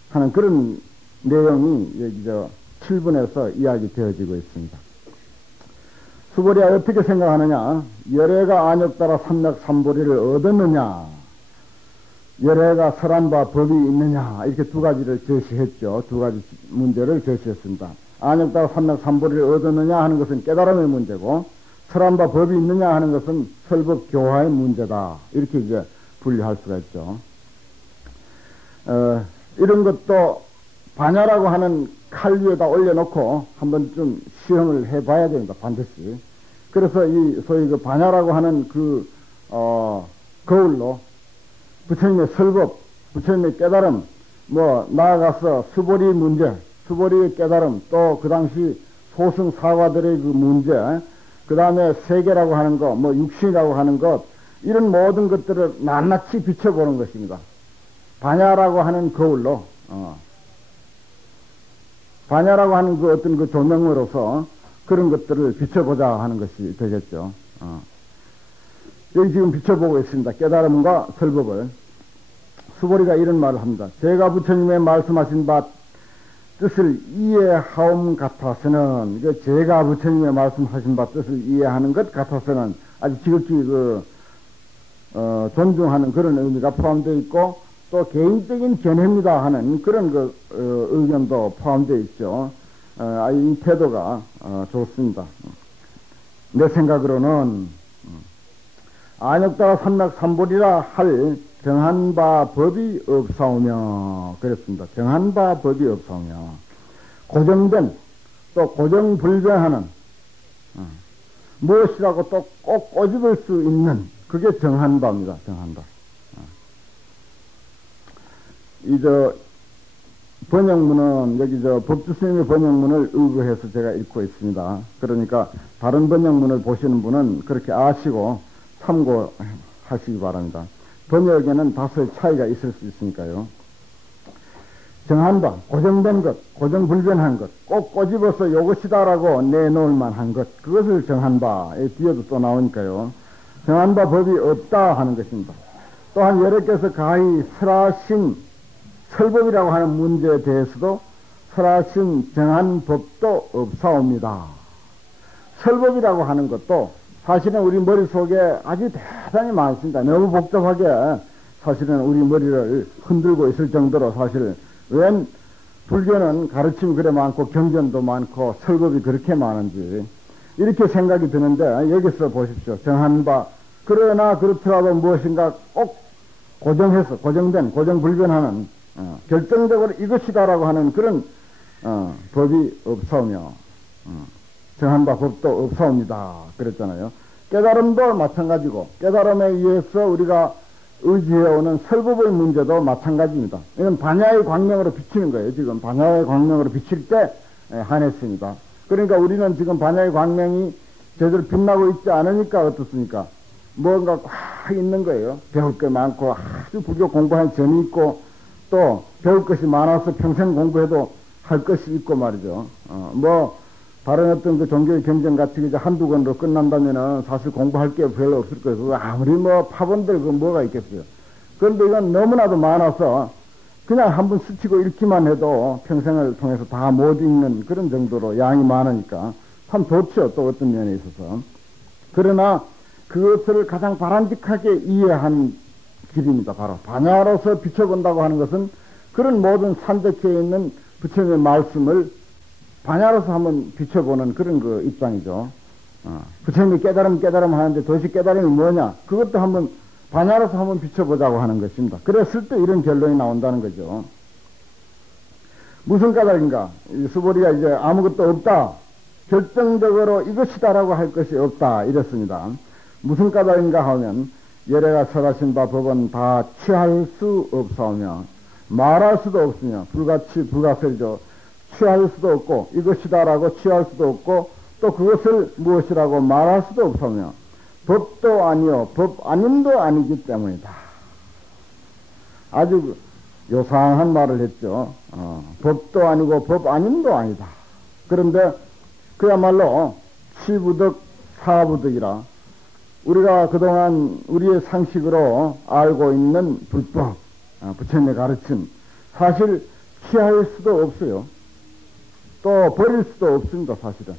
하는 그런 내용이 여기 7분에서 이야기 되어지고 있습니다. 수보리야 어떻게 생각하느냐? 열애가 안욕 따라 삼맥 삼보리를 얻었느냐? 열애가 설한바 법이 있느냐? 이렇게 두 가지를 제시했죠. 두 가지 문제를 제시했습니다. 안욕 따라 삼맥 삼보리를 얻었느냐 하는 것은 깨달음의 문제고 설한바 법이 있느냐 하는 것은 설법 교화의 문제다. 이렇게 이제 분리할 수가 있죠. 이런 것도 반야라고 하는 칼 위에다 올려놓고 한번 좀 시험을 해봐야 됩니다. 반드시. 그래서 이 소위 그 반야라고 하는 그 거울로 부처님의 설법, 부처님의 깨달음, 뭐 나아가서 수보리 문제, 수보리의 깨달음, 또 그 당시 소승 사과들의 그 문제, 그 다음에 세계라고 하는 것, 뭐 육신이라고 하는 것, 이런 모든 것들을 낱낱이 비춰보는 것입니다. 반야라고 하는 거울로, 반야라고 하는 그 어떤 그 조명으로서 그런 것들을 비춰보자 하는 것이 되겠죠. 여기 지금 비춰보고 있습니다. 깨달음과 설법을. 수보리가 이런 말을 합니다. 제가 부처님의 말씀하신 바 뜻을 이해하옴 같아서는, 제가 부처님의 말씀하신 바 뜻을 이해하는 것 같아서는 아주 지극히 존중하는 그런 의미가 포함되어 있고, 또 개인적인 견해입니다 하는 그런 의견도 포함되어 있죠. 이 태도가 좋습니다. 내 생각으로는 안욕 따라 삼맥 삼보리라 할 정한 바 법이 없사오며 그랬습니다. 정한 바 법이 없사오며 고정된 또 고정불변하는 무엇이라고 또 꼭 꼬집을 수 있는 그게 정한 바입니다. 정한 바. 번역문은 여기 법주스님의 번역문을 의거해서 제가 읽고 있습니다. 그러니까 다른 번역문을 보시는 분은 그렇게 아시고 참고하시기 바랍니다. 번역에는 다소의 차이가 있을 수 있으니까요. 정한 바, 고정된 것, 고정불변한 것, 꼭 꼬집어서 요것이다라고 내놓을 만한 것, 그것을 정한 바, 뒤에도 또 나오니까요. 정한 바 법이 없다 하는 것입니다. 또한 여러께서 가히 설하신 설법이라고 하는 문제에 대해서도 설하신 정한 법도 없사옵니다. 설법이라고 하는 것도 사실은 우리 머릿속에 아주 대단히 많습니다. 너무 복잡하게 사실은 우리 머리를 흔들고 있을 정도로 사실 웬 불교는 가르침이 그래 많고 경전도 많고 설법이 그렇게 많은지 이렇게 생각이 드는데 여기서 보십시오. 정한 바 그러나 그렇더라도 무엇인가 꼭 고정해서 고정된 고정불변하는 결정적으로 이것이다라고 하는 그런 법이 없사오며 정한 바 법도 없사옵니다. 그랬잖아요. 깨달음도 마찬가지고 깨달음에 의해서 우리가 의지해오는 설법의 문제도 마찬가지입니다. 이건 반야의 광명으로 비치는 거예요. 지금 반야의 광명으로 비칠 때 한했습니다. 그러니까 우리는 지금 반야의 광명이 제대로 빛나고 있지 않으니까 어떻습니까? 뭔가 꽉 있는 거예요. 배울 게 많고 아주 불교 공부하는 재미 있고 또 배울 것이 많아서 평생 공부해도 할 것이 있고 말이죠. 뭐 다른 어떤 그 종교의 경전 같이 이제 한두 권으로 끝난다면은 사실 공부할 게 별로 없을 거예요. 그거 아무리 뭐 파본들 그 뭐가 있겠어요. 그런데 이건 너무나도 많아서 그냥 한번 스치고 읽기만 해도 평생을 통해서 다 못 읽는 그런 정도로 양이 많으니까 참 좋죠. 또 어떤 면에 있어서. 그러나 그것을 가장 바람직하게 이해한 길입니다. 바로 반야로서 비춰본다고 하는 것은 그런 모든 산적해 있는 부처님의 말씀을 반야로서 한번 비춰보는 그런 그 입장이죠. 부처님이 깨달음 하는데 도대체 깨달음이 뭐냐? 그것도 한번 반야로서 한번 비춰보자고 하는 것입니다. 그랬을 때 이런 결론이 나온다는 거죠. 무슨 까닭인가? 수보리가 이제 아무것도 없다. 결정적으로 이것이다라고 할 것이 없다. 이랬습니다. 무슨 까닭인가 하면 예래가 설하신 바 법은 다 취할 수 없사오며 말할 수도 없으며 불같이 불가설이죠. 취할 수도 없고 이것이다라고 취할 수도 없고 또 그것을 무엇이라고 말할 수도 없으며 법도 아니요 법 아님도 아니기 때문이다. 아주 요상한 말을 했죠. 법도 아니고 법 아님도 아니다. 그런데 그야말로 치부득 사부득이라 우리가 그동안 우리의 상식으로 알고 있는 불법, 부처님의 가르침 사실 취할 수도 없어요. 또 버릴 수도 없습니다. 사실은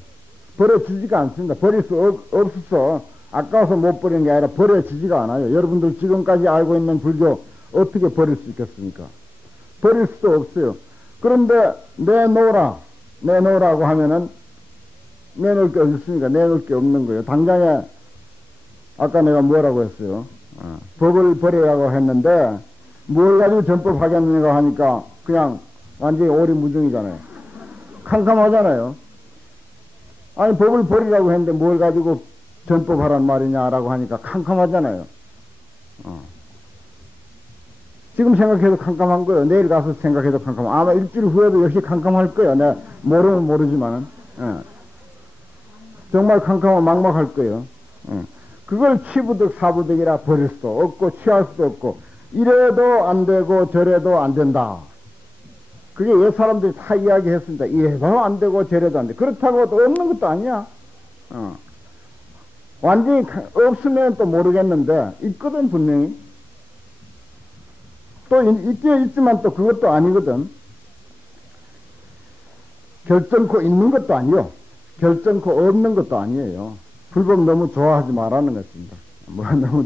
버려지지가 않습니다. 버릴 수 없어서 아까워서 못 버리는 게 아니라 버려지지가 않아요. 여러분들 지금까지 알고 있는 불교 어떻게 버릴 수 있겠습니까? 버릴 수도 없어요. 그런데 내놓으라고 하면은 내놓을 게 어디 있습니까? 내놓을 게 없는 거예요. 당장에 아까 내가 뭐라고 했어요? 법을 버리라고 했는데 뭘 가지고 전법하겠느냐고 하니까 그냥 완전히 오리무중이잖아요. 캄캄하잖아요. 아니 법을 버리라고 했는데 뭘 가지고 전법하란 말이냐라고 하니까 캄캄하잖아요. 지금 생각해도 캄캄한 거예요. 내일 가서 생각해도 캄캄한. 아마 일주일 후에도 역시 캄캄할 거예요. 내가 모르면 모르지만은 정말 캄캄하고 막막할 거예요. 그걸 취부득 사부득이라 버릴 수도 없고 취할 수도 없고 이래도 안 되고 저래도 안 된다. 그게 옛 사람들이 다 이야기했습니다. 이래도 안 되고 저래도 안 돼. 그렇다고 또 없는 것도 아니야. 완전히 없으면 또 모르겠는데 있거든 분명히. 또 있긴 있지만 또 그것도 아니거든. 결정코 있는 것도 아니요. 결정코 없는 것도 아니에요. 불법 너무 좋아하지 말라는 것입니다.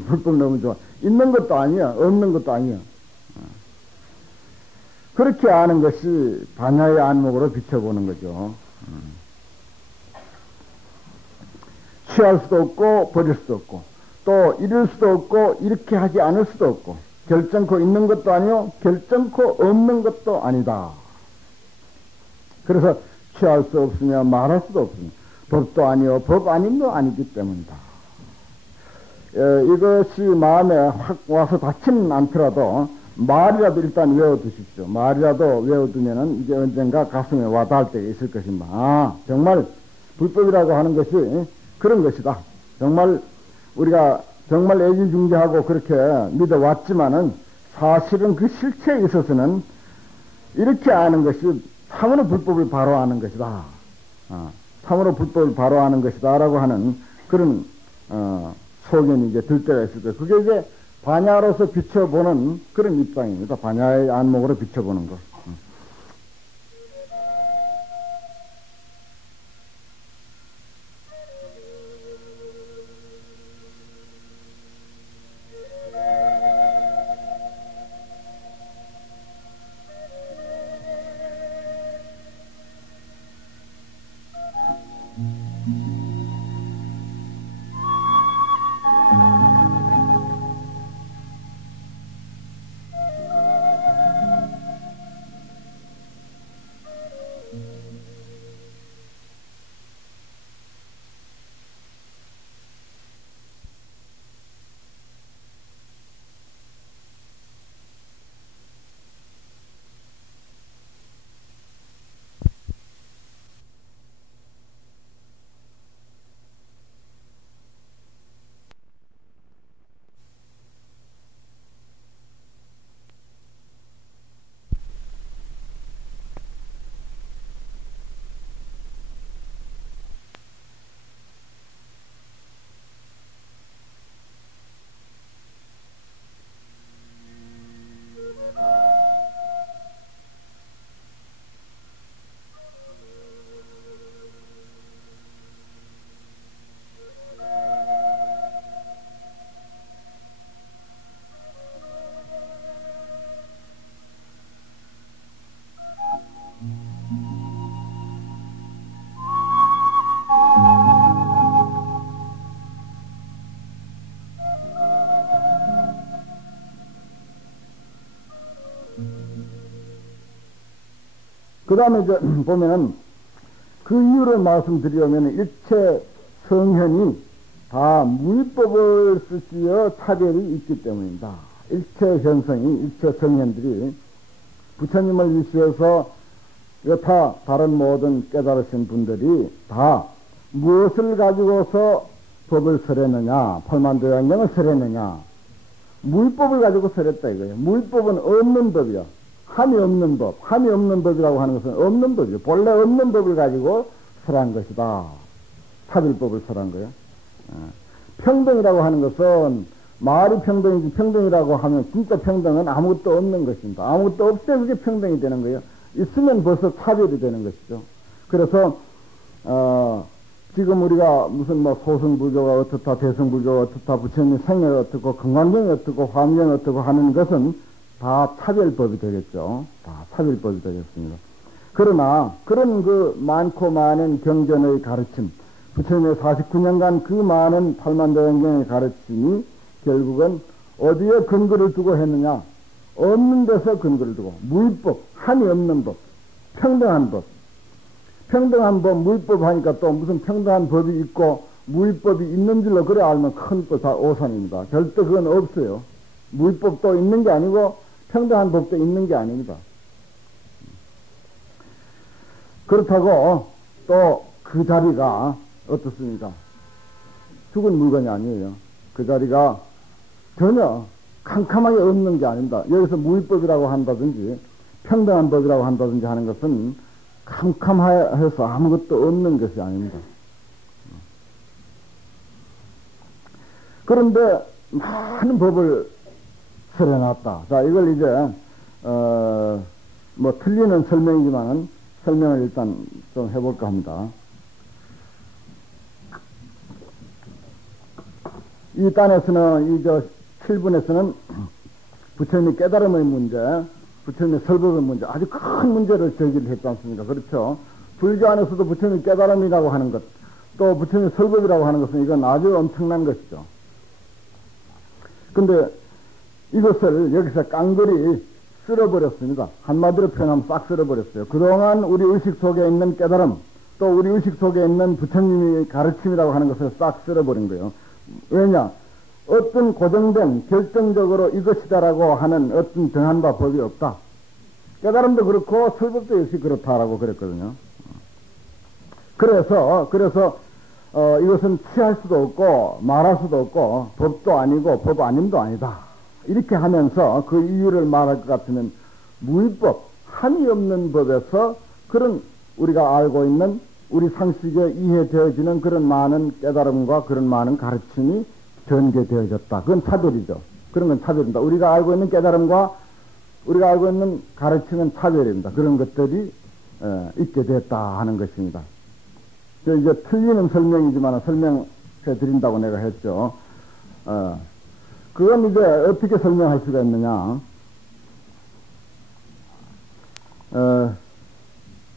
불법 너무 좋아. 있는 것도 아니야. 없는 것도 아니야. 그렇게 아는 것이 반야의 안목으로 비춰보는 거죠. 취할 수도 없고 버릴 수도 없고 또 이룰 수도 없고 이렇게 하지 않을 수도 없고 결정코 있는 것도 아니요 결정코 없는 것도 아니다. 그래서 취할 수 없으며 말할 수도 없으며 법도 아니요 법 아님도 아니기 때문이다. 이것이 마음에 확 와서 닿지는 않더라도 말이라도 일단 외워두십시오. 말이라도 외워두면은 이게 언젠가 가슴에 와닿을 때가 있을 것입니다. 정말 불법이라고 하는 것이 그런 것이다. 정말 우리가 정말 애지중지하고 그렇게 믿어왔지만은 사실은 그 실체에 있어서는 이렇게 아는 것이 참으로 불법을 바로 아는 것이다. 참으로 불법을 바로 아는 것이다. 라고 하는 그런, 소견이 이제 들 때가 있을 거예요. 그게 이제 반야로서 비춰보는 그런 입장입니다. 반야의 안목으로 비춰보는 것. 그 다음에 보면은 그 이유를 말씀드리려면 일체 성현이 다 무위법을 쓰시어 차별이 있기 때문입니다. 일체 현성이, 일체 성현들이 부처님을 위시해서 여타 다른 모든 깨달으신 분들이 다 무엇을 가지고서 법을 설했느냐, 팔만대장경을 설했느냐, 무위법을 가지고 설했다 이거예요. 무위법은 없는 법이요. 함이 없는 법, 함이 없는 법이라고 하는 것은 없는 법이죠. 본래 없는 법을 가지고 설한 것이다. 차별법을 설한 거예요. 평등이라고 하는 것은 말이 평등이지, 평등이라고 하면 진짜 평등은 아무것도 없는 것입니다. 아무것도 없을 때 그게 평등이 되는 거예요. 있으면 벌써 차별이 되는 것이죠. 그래서 지금 우리가 무슨 뭐 소승불교가 어떻다, 대승불교가 어떻다, 부처님의 생애가 어떻고, 건강경이 어떻고, 화엄경이 어떻고 하는 것은 다 차별법이 되겠죠. 다 차별법이 되겠습니다. 그러나 그런 그 많고 많은 경전의 가르침, 부처님의 49년간 그 많은 팔만대장경의 가르침이 결국은 어디에 근거를 두고 했느냐? 없는 데서 근거를 두고, 무위법, 한이 없는 법, 평등한 법. 평등한 법, 무위법 하니까 또 무슨 평등한 법이 있고 무위법이 있는 줄로 그래 알면 큰 또 다 오산입니다. 절대 그건 없어요. 무위법도 있는 게 아니고 평등한 법도 있는 게 아닙니다. 그렇다고 또 그 자리가 어떻습니까? 죽은 물건이 아니에요. 그 자리가 전혀 캄캄하게 없는 게 아닙니다. 여기서 무위법이라고 한다든지 평등한 법이라고 한다든지 하는 것은 캄캄해서 아무것도 없는 것이 아닙니다. 그런데 많은 법을 설해놨다. 자, 이걸 이제 뭐 틀리는 설명이지만은 설명을 일단 좀 해볼까 합니다. 이 단에서는 이 7분에서는 부처님의 깨달음의 문제, 부처님의 설법의 문제, 아주 큰 문제를 제기를 했지 않습니까? 그렇죠? 불교 안에서도 부처님의 깨달음이라고 하는 것, 또 부처님의 설법이라고 하는 것은 이건 아주 엄청난 것이죠. 근데 이것을 여기서 깡그리 쓸어버렸습니다. 한마디로 표현하면 싹 쓸어버렸어요. 그동안 우리 의식 속에 있는 깨달음, 또 우리 의식 속에 있는 부처님의 가르침이라고 하는 것을 싹 쓸어버린 거예요. 왜냐? 어떤 고정된 결정적으로 이것이다라고 하는 어떤 정한 바 법이 없다. 깨달음도 그렇고 설법도 역시 그렇다라고 그랬거든요. 그래서 이것은 취할 수도 없고 말할 수도 없고 법도 아니고 법 아님도 아니다. 이렇게 하면서 그 이유를 말할 것 같으면 무위법, 한이 없는 법에서 그런 우리가 알고 있는 우리 상식에 이해되어지는 그런 많은 깨달음과 그런 많은 가르침이 전개되어졌다. 그건 차별이죠. 그런 건 차별입니다. 우리가 알고 있는 깨달음과 우리가 알고 있는 가르침은 차별입니다. 그런 것들이 있게 됐다 하는 것입니다. 이제 틀리는 설명이지만 설명해 드린다고 내가 했죠. 그건 이제 어떻게 설명할 수가 있느냐.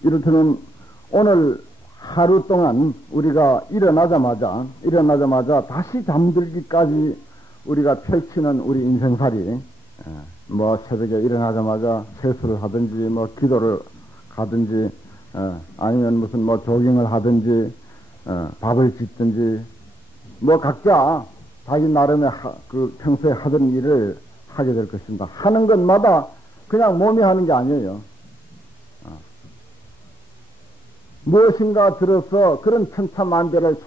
이를테면 오늘 하루 동안 우리가 일어나자마자 다시 잠들기까지 우리가 펼치는 우리 인생살이, 뭐 새벽에 일어나자마자 세수를 하든지 뭐 기도를 가든지 아니면 무슨 뭐 조깅을 하든지 밥을 짓든지 뭐 각자 자기 나름의 그 평소에 하던 일을 하게 될 것입니다. 하는 것마다 그냥 몸이 하는 게 아니에요. 무엇인가 들어서 그런 천차만별을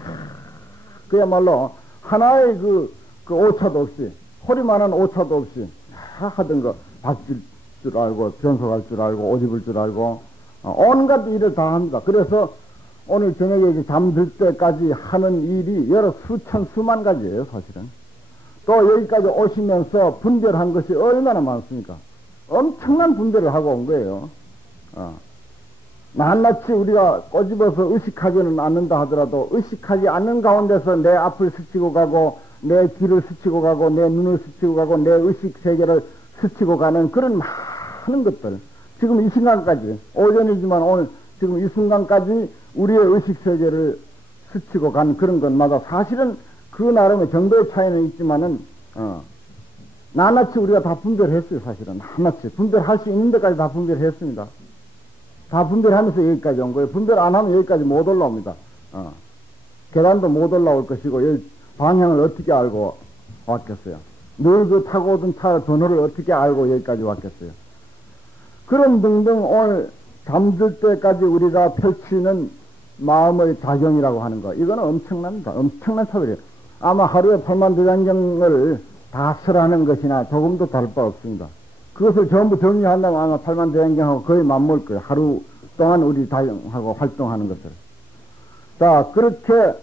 그야말로 하나의 그 오차도 없이, 허리만한 오차도 없이 다 하던 거, 밭질 줄 알고, 변속할 줄 알고, 옷 입을 줄 알고, 온갖 일을 다 합니다. 그래서 오늘 저녁에 이제 잠들 때까지 하는 일이 여러 수천, 수만 가지예요, 사실은. 또 여기까지 오시면서 분별한 것이 얼마나 많습니까? 엄청난 분별을 하고 온 거예요. 낱낱이 우리가 꼬집어서 의식하지는 않는다 하더라도 의식하지 않는 가운데서 내 앞을 스치고 가고 내 귀를 스치고 가고 내 눈을 스치고 가고 내 의식 세계를 스치고 가는 그런 많은 것들, 지금 이 순간까지, 오전이지만 오늘 지금 이 순간까지 우리의 의식 세계를 스치고 간 그런 것마다 사실은 그 나름의 정도의 차이는 있지만은 낱낱이 우리가 다 분별했어요, 사실은. 낱낱이. 분별할 수 있는 데까지 다 분별했습니다. 다 분별하면서 여기까지 온 거예요. 분별 안 하면 여기까지 못 올라옵니다. 계단도 못 올라올 것이고, 여기 방향을 어떻게 알고 왔겠어요? 늘 그 타고 오던 차 번호를 어떻게 알고 여기까지 왔겠어요? 그런 등등 오늘 잠들 때까지 우리가 펼치는 마음의 작용이라고 하는 거, 이거는 엄청납니다. 엄청난 차별이에요. 아마 하루에 8만 대장경을 다 설하는 것이나 조금도 다를 바 없습니다. 그것을 전부 정리한다면 아마 8만 대장경하고 거의 맞물 거예요. 하루 동안 우리 다용하고 활동하는 것을. 자, 그렇게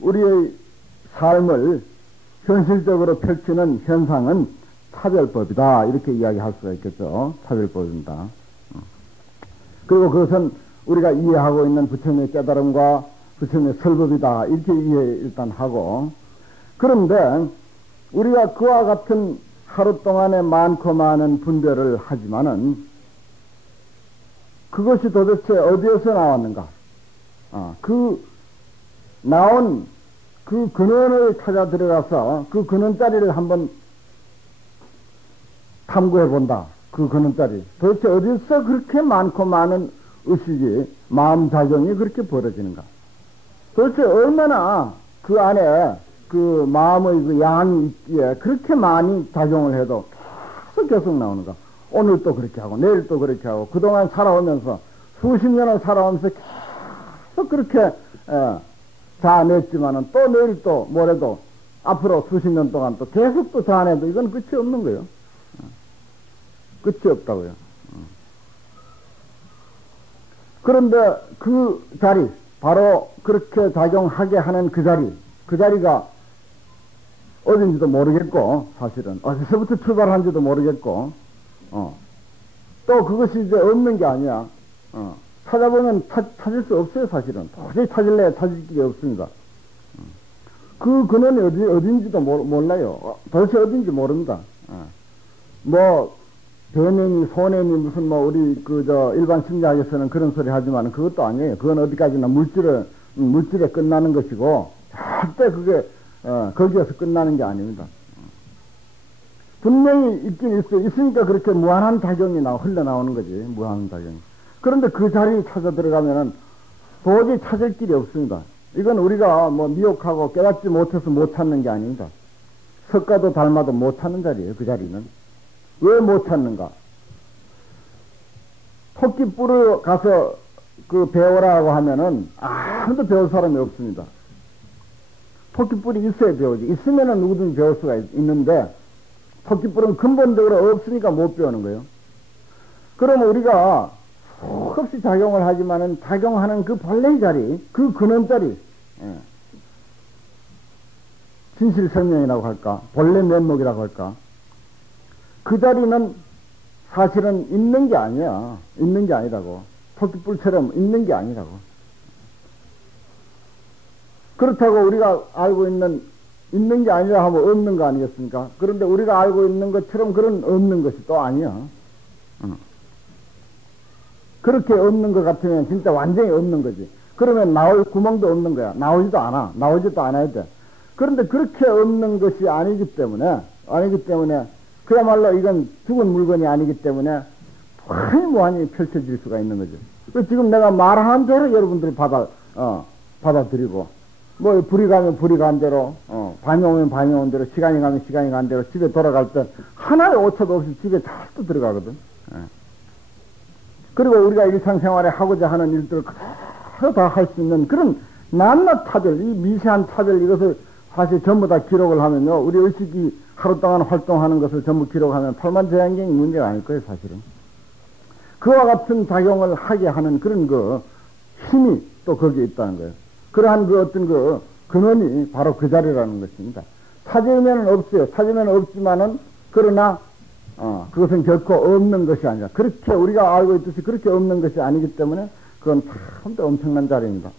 우리의 삶을 현실적으로 펼치는 현상은 차별법이다. 이렇게 이야기할 수가 있겠죠. 차별법입니다. 그리고 그것은 우리가 이해하고 있는 부처님의 깨달음과 부처님의 설법이다. 이렇게 이해 일단 하고. 그런데 우리가 그와 같은 하루 동안에 많고 많은 분별을 하지만은 그것이 도대체 어디에서 나왔는가? 그 나온 그 근원을 찾아 들어가서 그 근원자리를 한번 탐구해 본다. 그 근원자리. 도대체 어디서 그렇게 많고 많은 의식이, 마음작용이 그렇게 벌어지는가? 도대체 얼마나 그 안에 그 마음의 그 양이 있기에 그렇게 많이 작용을 해도 계속 나오는가? 오늘 또 그렇게 하고, 내일 또 그렇게 하고, 그동안 살아오면서, 수십 년을 살아오면서 계속 그렇게, 자아냈지만은 또 내일 또 모레도 앞으로 수십 년 동안 또 계속 또 자아내도 이건 끝이 없는 거예요. 끝이 없다고요. 그런데 그 자리, 바로 그렇게 작용하게 하는 그 자리가 어딘지도 모르겠고, 사실은 어디서부터 출발한지도 모르겠고, 또 그것이 이제 없는 게 아니야. 찾아보면 찾을 수 없어요, 사실은. 도저히 찾을래야 찾을 길이 없습니다. 그 근원이 어딘지도 몰라요. 도대체 어딘지 모릅니다. 뭐, 변행이, 손해니, 무슨 뭐, 우리, 일반 심리학에서는 그런 소리 하지만 그것도 아니에요. 그건 어디까지나 물질에 끝나는 것이고, 절대 그게, 거기에서 끝나는 게 아닙니다. 분명히 있긴 있어요. 있으니까 그렇게 무한한 작용이 흘러나오는 거지. 무한한 작용이. 그런데 그 자리에 찾아 들어가면은 도저히 찾을 길이 없습니다. 이건 우리가 뭐 미혹하고 깨닫지 못해서 못 찾는 게 아닙니다. 석가도 닮아도 못 찾는 자리예요, 그 자리는. 왜 못 찾는가? 토끼뿔을 가서 그 배우라고 하면은 아무도 배울 사람이 없습니다. 토끼뿔이 있어야 배우지. 있으면은 누구든지 배울 수가 있는데, 토끼뿔은 근본적으로 없으니까 못 배우는 거예요. 그러면 우리가 수없이 작용을 하지만은 작용하는 그 본래의 자리, 그 근원 자리, 진실설명이라고 할까, 본래 면목이라고 할까, 그 자리는 사실은 있는 게 아니야. 있는 게 아니라고. 토끼뿔처럼 있는 게 아니라고. 그렇다고 우리가 알고 있는 게 아니라 하면 없는 거 아니겠습니까? 그런데 우리가 알고 있는 것처럼 그런 없는 것이 또 아니야. 그렇게 없는 것 같으면 진짜 완전히 없는 거지. 그러면 나올 구멍도 없는 거야. 나오지도 않아야 돼. 그런데 그렇게 없는 것이 아니기 때문에, 그야말로 이건 죽은 물건이 아니기 때문에 많이 무한히 펼쳐질 수가 있는 거죠. 그래서 지금 내가 말하는 대로 여러분들 받아들이고, 뭐, 불이 가면 불이 간 대로, 밤이 오면 밤이 온 대로, 시간이 가면 시간이 간 대로, 집에 돌아갈 때 하나의 오차도 없이 집에 잘 또 들어가거든. 그리고 우리가 일상생활에 하고자 하는 일들을 그대로 다 할 수 있는 그런 낱낱 차별, 이 미세한 차별, 이것을 사실 전부 다 기록을 하면요, 우리 의식이 하루 동안 활동하는 것을 전부 기록하면 8만 대장경이 문제가 아닐 거예요, 사실은. 그와 같은 작용을 하게 하는 그런 힘이 또 거기에 있다는 거예요. 그러한 어떤 근원이 바로 그 자리라는 것입니다. 찾으면 없어요. 찾으면 없지만은, 그러나, 그것은 결코 없는 것이 아니라, 그렇게 우리가 알고 있듯이 그렇게 없는 것이 아니기 때문에, 그건 참 엄청난 자리입니다.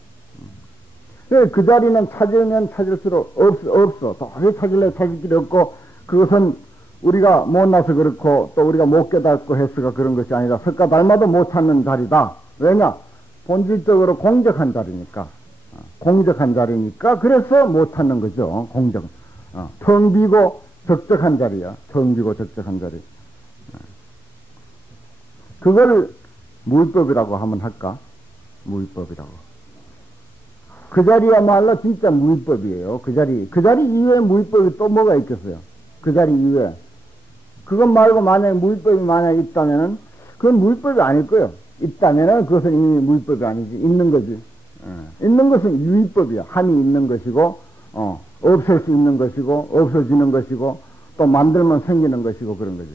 그 자리는 찾으면 찾을수록 없어. 도저히 찾을 길이 없고, 그것은 우리가 못나서 그렇고, 또 우리가 못 깨닫고 해서가 그런 것이 아니라, 석가 닮아도 못 찾는 자리다. 왜냐? 본질적으로 공적한 자리니까. 공적한 자리니까, 그래서 못 찾는 거죠. 공적. 텅 비고 적적한 자리야. 정지고 적적한 자리. 그걸 무위법이라고 하면 할까? 무위법이라고. 그 자리야말로 진짜 무위법이에요. 그 자리 이외에 무위법이 또 뭐가 있겠어요? 그 자리 이외에. 그것 말고 만약에 무위법이 만약에 있다면은, 그건 무위법이 아닐 거예요. 있다면은 그것은 이미 무위법이 아니지. 있는 거지. 있는 것은 유위법이야. 함이 있는 것이고, 없앨 수 있는 것이고, 없어지는 것이고, 또 만들면 생기는 것이고, 그런 거지.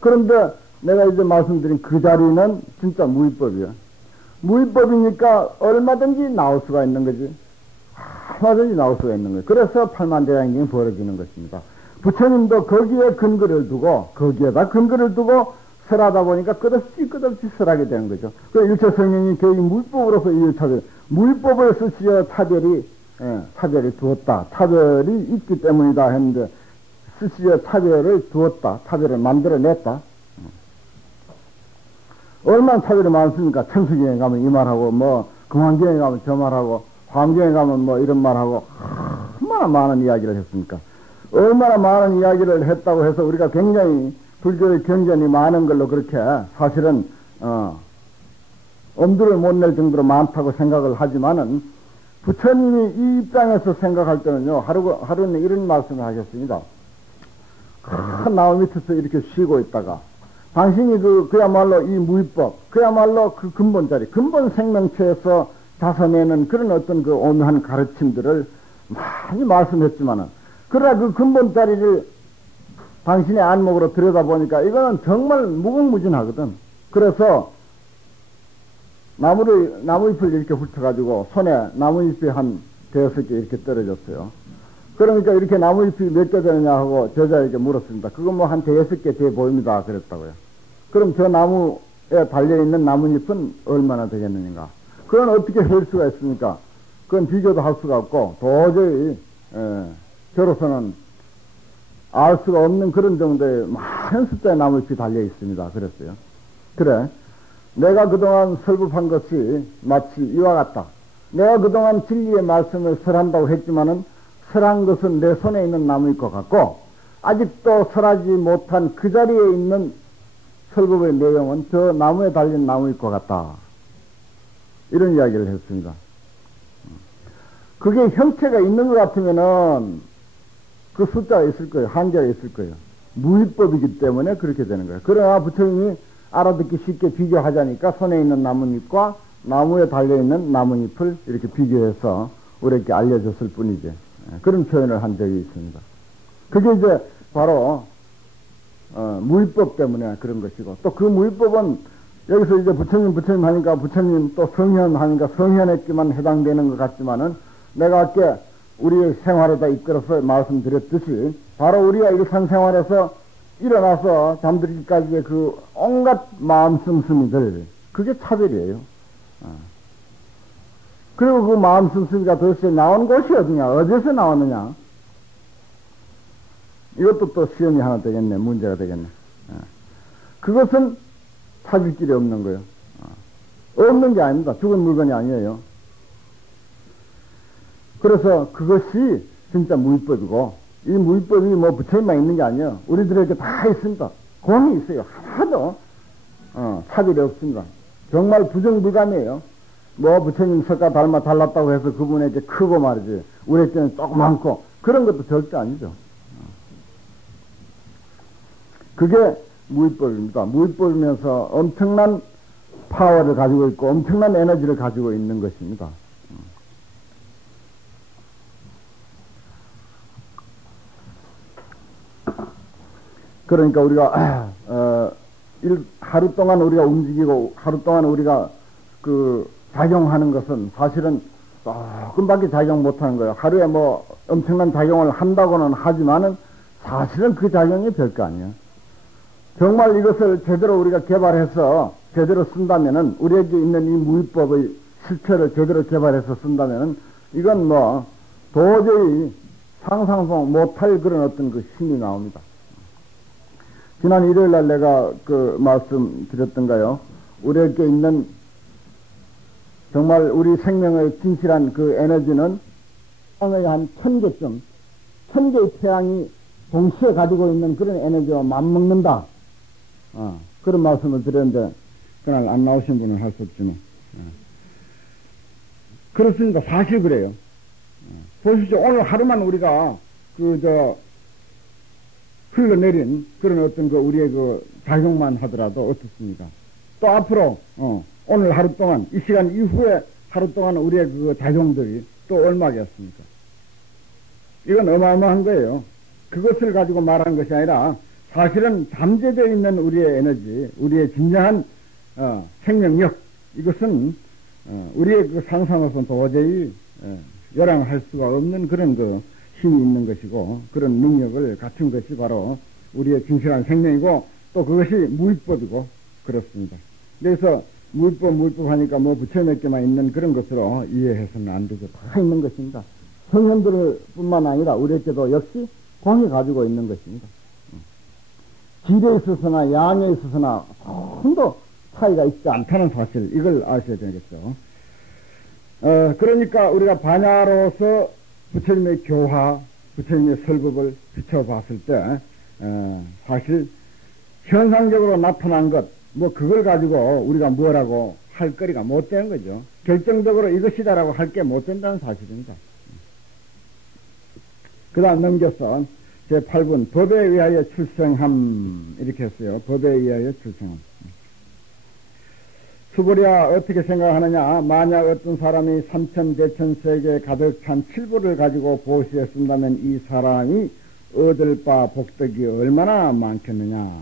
그런데 내가 이제 말씀드린 그 자리는 진짜 무위법이야. 무위법이니까 얼마든지 나올 수가 있는 거지. 얼마든지 나올 수가 있는 거지. 그래서 팔만대장경이 벌어지는 것입니다. 부처님도 거기에 근거를 두고, 거기에다 근거를 두고 설하다 보니까 끝없이 설하게 되는 거죠. 그 일체성령이 거의 무위법으로서 이 차별, 무위법을 쓰시어 차별이 두었다. 차별이 있기 때문이다 했는데, 쓰시어 차별을 두었다. 차별을 만들어냈다. 얼마나 차별이 많습니까? 천수경에 가면 이 말하고, 뭐, 금왕경에 가면 저 말하고, 화엄경에 가면 뭐 이런 말하고, 얼마나 많은 이야기를 했습니까? 얼마나 많은 이야기를 했다고 해서 우리가 굉장히 불교의 경전이 많은 걸로 그렇게 사실은, 엄두를 못 낼 정도로 많다고 생각을 하지만은, 부처님이 이 입장에서 생각할 때는요, 하루는 이런 말씀을 하셨습니다. 큰 나무 밑에서 이렇게 쉬고 있다가, 당신이 그야말로 이 무위법, 그야말로 그 근본 자리, 근본 생명체에서 자서내는 그런 어떤 그 오묘한 가르침들을 많이 말씀했지만은, 그러나 그 근본 자리를 당신의 안목으로 들여다보니까 이거는 정말 무궁무진하거든. 그래서 나무잎을 이렇게 훑어가지고 손에 나무잎이 한 5개 이렇게 떨어졌어요. 그러니까 이렇게 나무잎이 몇 개 되느냐 하고 저자에게 물었습니다. 그거 뭐 한 5개 돼 보입니다. 그랬다고요. 그럼 저 나무에 달려있는 나뭇잎은 얼마나 되겠느냐. 그건 어떻게 셀 수가 있습니까? 그건 비교도 할 수가 없고 도저히 저로서는 알 수가 없는 그런 정도의 많은 숫자의 나무잎이 달려있습니다. 그랬어요. 그래, 내가 그동안 설법한 것이 마치 이와 같다. 내가 그동안 진리의 말씀을 설한다고 했지만은 설한 것은 내 손에 있는 나무잎과 같고, 아직도 설하지 못한 그 자리에 있는 설법의 내용은 저 나무에 달린 나무잎과 같다. 이런 이야기를 했습니다. 그게 형체가 있는 것 같으면은 그 숫자가 있을 거예요. 한계가 있을 거예요. 무위법이기 때문에 그렇게 되는 거예요. 그러나 부처님이 알아듣기 쉽게 비교하자니까 손에 있는 나뭇잎과 나무에 달려있는 나뭇잎을 이렇게 비교해서 우리에게 알려줬을 뿐이지. 그런 표현을 한 적이 있습니다. 그게 이제 바로 무위법 때문에 그런 것이고, 또 그 무위법은 여기서 이제 부처님 하니까 부처님 또 성현 하니까 성현에게만 해당되는 것 같지만은, 내가 아까 우리의 생활에다 이끌어서 말씀드렸듯이 바로 우리가 일상생활에서 일어나서 잠들기까지의 그 온갖 마음 씀씀이들, 그게 차별이에요. 그리고 그 마음 씀씀이가 도대체 나온 곳이 어디냐, 어디서 나왔느냐, 이것도 또 시험이 하나 되겠네, 문제가 되겠네. 그것은 찾을 길이 없는 거예요. 없는 게 아닙니다. 죽은 물건이 아니에요. 그래서 그것이 진짜 무위법이고, 이 무위법이 뭐 부처님만 있는 게 아니에요. 우리들에게 다 있습니다. 공이 있어요. 하나도 차별이 없습니다. 정말 부정불감이에요. 뭐 부처님 석가 달랐다고 해서 그분에게 크고 말이지, 우리에게는 조그맣고, 그런 것도 절대 아니죠. 그게 무위법입니다. 무위법이면서 엄청난 파워를 가지고 있고 엄청난 에너지를 가지고 있는 것입니다. 그러니까 우리가 하루 동안 우리가 움직이고 하루 동안 우리가 그 작용하는 것은 사실은 조금밖에 작용 못하는 거예요. 하루에 뭐 엄청난 작용을 한다고는 하지만은 사실은 그 작용이 별거 아니에요. 정말 이것을 제대로 우리가 개발해서 제대로 쓴다면은, 우리에게 있는 이 무위법의 실체를 제대로 개발해서 쓴다면은, 이건 뭐 도저히 상상도 못할 그런 어떤 그 힘이 나옵니다. 지난 일요일날 내가 그 말씀 드렸던가요? 우리에게 있는 정말 우리 생명의 진실한 그 에너지는 한 1000개쯤, 천 개의 태양이 동시에 가지고 있는 그런 에너지와 맞먹는다. 그런 말씀을 드렸는데, 그날 안 나오신 분은 할 수 없지만. 그렇습니다. 사실 그래요. 보십시오. 오늘 하루만 우리가, 흘러내린 그런 어떤 우리의 작용만 하더라도 어떻습니까? 또 앞으로, 오늘 하루 동안, 이 시간 이후에 하루 동안 우리의 작용들이 또 얼마겠습니까? 이건 어마어마한 거예요. 그것을 가지고 말하는 것이 아니라 사실은 잠재되어 있는 우리의 에너지, 우리의 진정한 생명력, 이것은 우리의 상상으로서는 도저히 열랑할 수가 없는 그런 힘이 있는 것이고, 그런 능력을 갖춘 것이 바로 우리의 진실한 생명이고, 또 그것이 무위법이고 그렇습니다. 그래서 무위법 하니까 부처 몇 개만 있는 그런 것으로 이해해서는 안 되고 다 있는 것입니다. 성현들 뿐만 아니라 우리에게도 역시 공이 가지고 있는 것입니다. 질에 있어서나 양에 있어서나 전도 차이가 있지 않다는 사실, 이걸 아셔야 되겠죠. 그러니까 우리가 반야로서 부처님의 교화, 부처님의 설법을 비춰봤을 때, 사실 현상적으로 나타난 것, 그걸 가지고 우리가 뭐라고 할 거리가 못 되는 거죠. 결정적으로 이것이다라고 할 게 못 된다는 사실입니다. 그 다음 넘겨서 제8분, 법에 의하여 출생함, 이렇게 했어요. 법에 의하여 출생함. 수보리야, 어떻게 생각하느냐? 만약 어떤 사람이 삼천대천세계 가득 찬 칠보를 가지고 보시했습니다면 이 사람이 얻을 바 복덕이 얼마나 많겠느냐?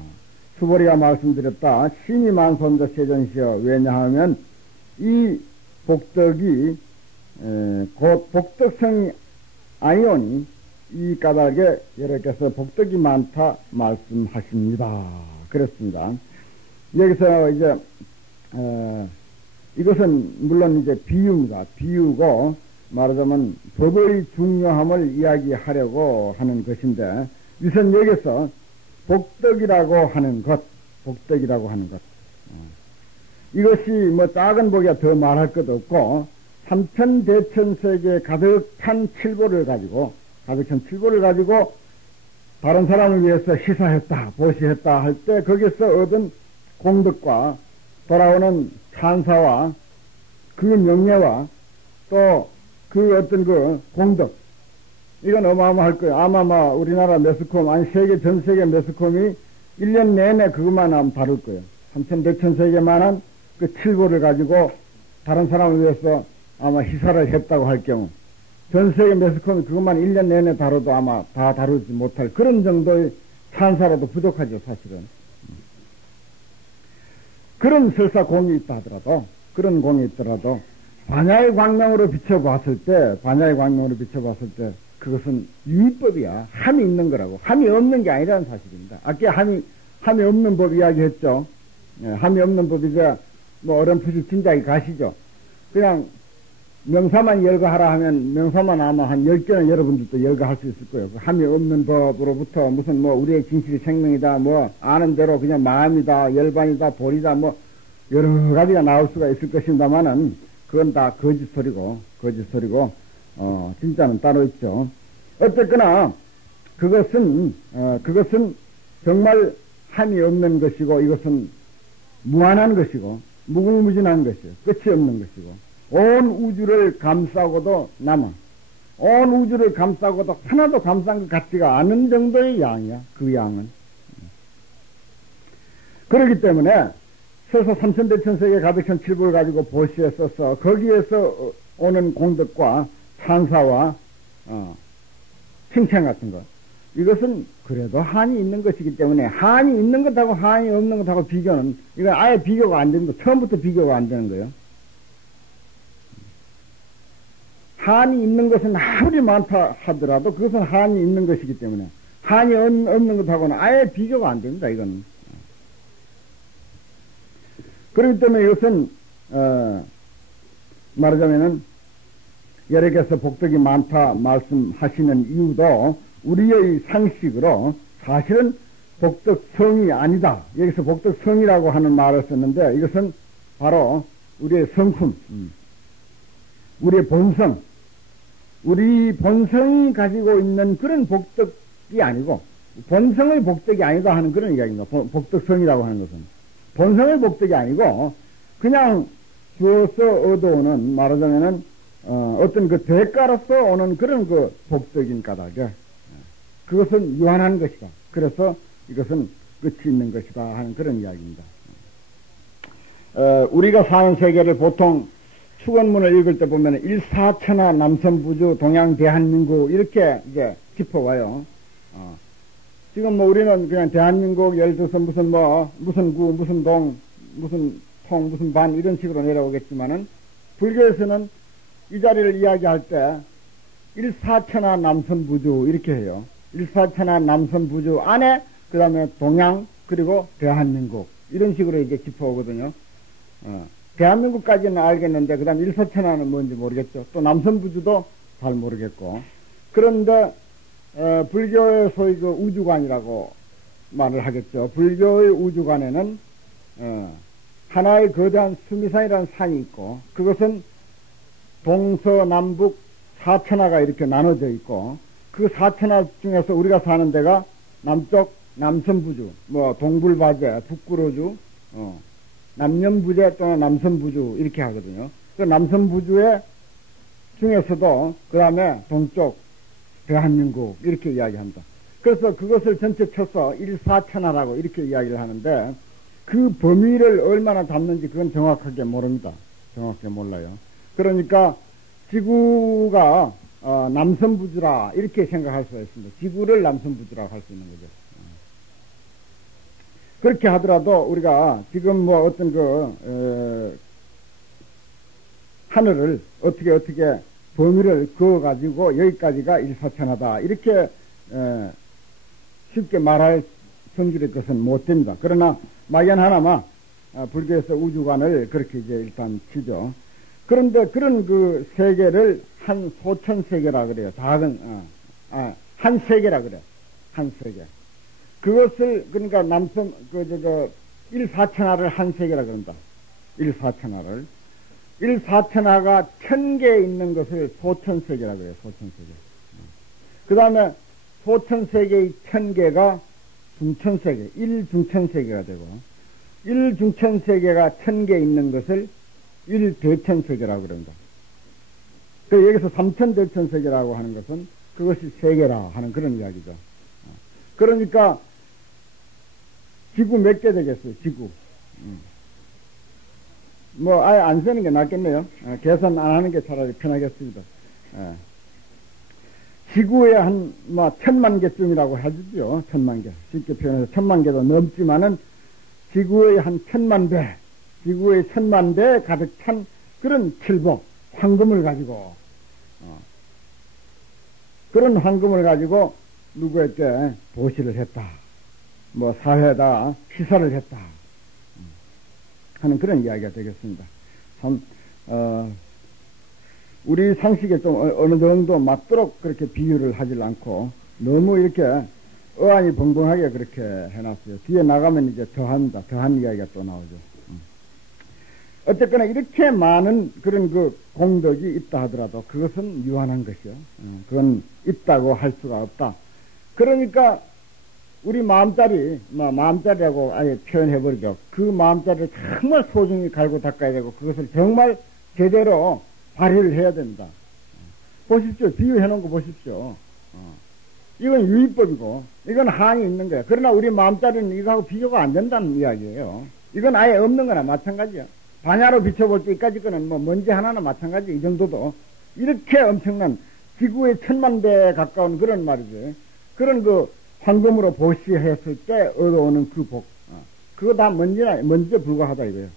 수보리가 말씀드렸다. 신이 만손도 세전시여. 왜냐하면 이 복덕이 곧 복덕성이 아니오니 이 까닭에 여러께서 복덕이 많다 말씀하십니다. 그렇습니다. 여기서 이제 이것은 물론 이제 비유입니다. 비유고 말하자면 법의 중요함을 이야기하려고 하는 것인데, 우선 여기서 복덕이라고 하는 것, 이것이 작은 복이야 더 말할 것도 없고, 삼천대천세계 가득 찬 칠보를 가지고 다른 사람을 위해서 시사했다, 보시했다 할 때 거기서 얻은 공덕과 돌아오는 찬사와 그 명예와 또 그 어떤 공덕, 이건 어마어마할 거예요. 아마 우리나라 매스컴, 아니 전 세계 매스컴이 1년 내내 그것만 하면 다룰 거예요. 삼천대천세계만한 그 칠보를 가지고 다른 사람을 위해서 아마 희사를 했다고 할 경우, 전 세계 매스컴이 그것만 1년 내내 다뤄도 아마 다 다루지 못할 그런 정도의 찬사라도 부족하죠, 사실은. 그런 설사 공이 있다 하더라도, 그런 공이 있더라도, 반야의 광명으로 비춰봤을 때, 그것은 유의법이야. 함이 있는 거라고. 함이 없는 게 아니라는 사실입니다. 아까 함이 없는 법 이야기했죠. 함이 없는 법이자, 어렴풋이 진작에 가시죠. 그냥, 명사만 열거하라 하면, 명사만 아마 한 10개는 여러분들도 열거할 수 있을 거예요. 함이 없는 법으로부터 무슨 우리의 진실이 생명이다, 아는 대로 그냥 마음이다, 열반이다, 본이다, 여러 가지가 나올 수가 있을 것입니다만은, 그건 다 거짓소리고, 진짜는 따로 있죠. 어쨌거나, 그것은 정말 함이 없는 것이고, 이것은 무한한 것이고, 무궁무진한 것이요. 끝이 없는 것이고, 온 우주를 감싸고도 남아. 온 우주를 감싸고도 하나도 감싼 것 같지가 않은 정도의 양이야, 그 양은. 그렇기 때문에, 서서 삼천대천세계 가득한 칠보를 가지고 보시에 써서 거기에서 오는 공덕과 찬사와 칭찬 같은 것, 이것은 그래도 한이 있는 것이기 때문에 한이 있는 것하고 한이 없는 것하고 비교는, 이건 아예 비교가 안 되는 거, 처음부터 비교가 안 되는 거예요. 한이 있는 것은 아무리 많다 하더라도 그것은 한이 있는 것이기 때문에 한이 없는 것하고는 아예 비교가 안 됩니다, 이건. 그렇기 때문에 이것은 말하자면은 여러께서 복덕이 많다 말씀하시는 이유도 우리의 상식으로 사실은 복덕성이 아니다. 여기서 복덕성이라고 하는 말을 썼는데, 이것은 바로 우리의 성품, 우리의 본성, 우리 본성이 가지고 있는 그런 복덕이 아니고, 본성의 복덕이 아니다 하는 그런 이야기입니다. 복덕성이라고 하는 것은. 본성의 복덕이 아니고, 그냥 주어서 얻어오는, 말하자면은, 어떤 그 대가로서 오는 그런 그 복덕인 까닭에, 그것은 유한한 것이다. 그래서 이것은 끝이 있는 것이다 하는 그런 이야기입니다. 우리가 사는 세계를 보통 축원문을 읽을 때 보면 일사천하 남선부주 동양 대한민국 이렇게 이제 짚어와요. 지금 뭐 우리는 그냥 대한민국 예를 들어서 무슨 구, 무슨 동, 무슨 통, 무슨 반 이런 식으로 내려오겠지만은 불교에서는 이 자리를 이야기할 때 일사천하 남선부주 이렇게 해요. 일사천하 남선부주 안에 그 다음에 동양 그리고 대한민국 이런 식으로 이제 짚어오거든요. 대한민국까지는 알겠는데 그 다음 일사천하는 뭔지 모르겠죠. 또 남선부주도 잘 모르겠고. 그런데 불교의 소위 그 우주관이라고 말을 하겠죠. 불교의 우주관에는 하나의 거대한 수미산이라는 산이 있고 그것은 동서남북 사천하가 이렇게 나눠져 있고 그 사천하 중에서 우리가 사는 데가 남쪽 남선부주, 뭐 동불바제, 북구로주, 남념부제 또는 남선부주 이렇게 하거든요. 그 남선부주의 중에서도 그 다음에 동쪽 대한민국 이렇게 이야기합니다. 그래서 그것을 전체 쳐서 일사천하라고 이렇게 이야기를 하는데 그 범위를 얼마나 담는지 그건 정확하게 모릅니다. 정확하게 몰라요. 그러니까 지구가 남선부주라 이렇게 생각할 수가 있습니다. 지구를 남선부주라고 할 수 있는 거죠. 그렇게 하더라도 우리가 지금 뭐 어떤 하늘을 어떻게 범위를 그어가지고 여기까지가 일사천하다 이렇게 쉽게 말할 성질의 것은 못 됩니다. 그러나 막연하나마 불교에서 우주관을 그렇게 이제 일단 치죠. 그런데 그런 그 세계를 한 소천 세계라 그래요. 한 세계라 그래. 한 세계. 그것을 그러니까 일사천하를 한 세계라 그런다. 일사천하를. 일사천하가 1000개 있는 것을 소천세계라 그래요. 소천세계. 그 다음에 소천세계의 1000개가 중천세계, 일중천세계가 되고 일중천세계가 1000개 있는 것을 일대천세계라고 그런다. 그 여기서 삼천대천세계라고 하는 것은 그것이 세계라 하는 그런 이야기죠. 그러니까 지구 몇 개 되겠어요? 지구. 뭐 아예 안 쓰는 게 낫겠네요. 계산 안 하는 게 차라리 편하겠습니다. 지구에 한 1000만 개쯤이라고 하죠. 1000만 개. 쉽게 표현해서 1000만 개도 넘지만은 지구의 한 1000만 배, 지구의 1000만 배 가득 찬 그런 칠복, 황금을 가지고 그런 황금을 가지고 누구에게 보시를 했다. 뭐 사회에다 시사를 했다. 하는 그런 이야기가 되겠습니다. 참, 우리 상식에 좀 어느 정도 맞도록 그렇게 비유를 하질 않고 너무 이렇게 어안이 벙벙하게 그렇게 해놨어요. 뒤에 나가면 이제 더합니다. 더한 이야기가 또 나오죠. 어쨌거나 이렇게 많은 그런 그 공덕이 있다 하더라도 그것은 유한한 것이요. 그건 있다고 할 수가 없다. 그러니까 우리 마음자리라고 아예 표현해버리죠. 그 마음자리를 정말 소중히 갈고 닦아야 되고 그것을 정말 제대로 발휘를 해야 됩니다. 보십시오. 비유해놓은 거 보십시오. 이건 유의법이고 이건 한이 있는 거야. 그러나 우리 마음자리는 이거하고 비교가 안 된다는 이야기예요. 이건 아예 없는 거나 마찬가지야. 반야로 비춰볼 때 이까지 거는 뭐 먼지 하나나 마찬가지. 이 정도도 이렇게 엄청난 지구의 1000만 배에 가까운 그런 말이지. 그런 그 황금으로 보시했을 때 얻어오는 그 복. 그거 다 먼지에 불과하다 이거예요.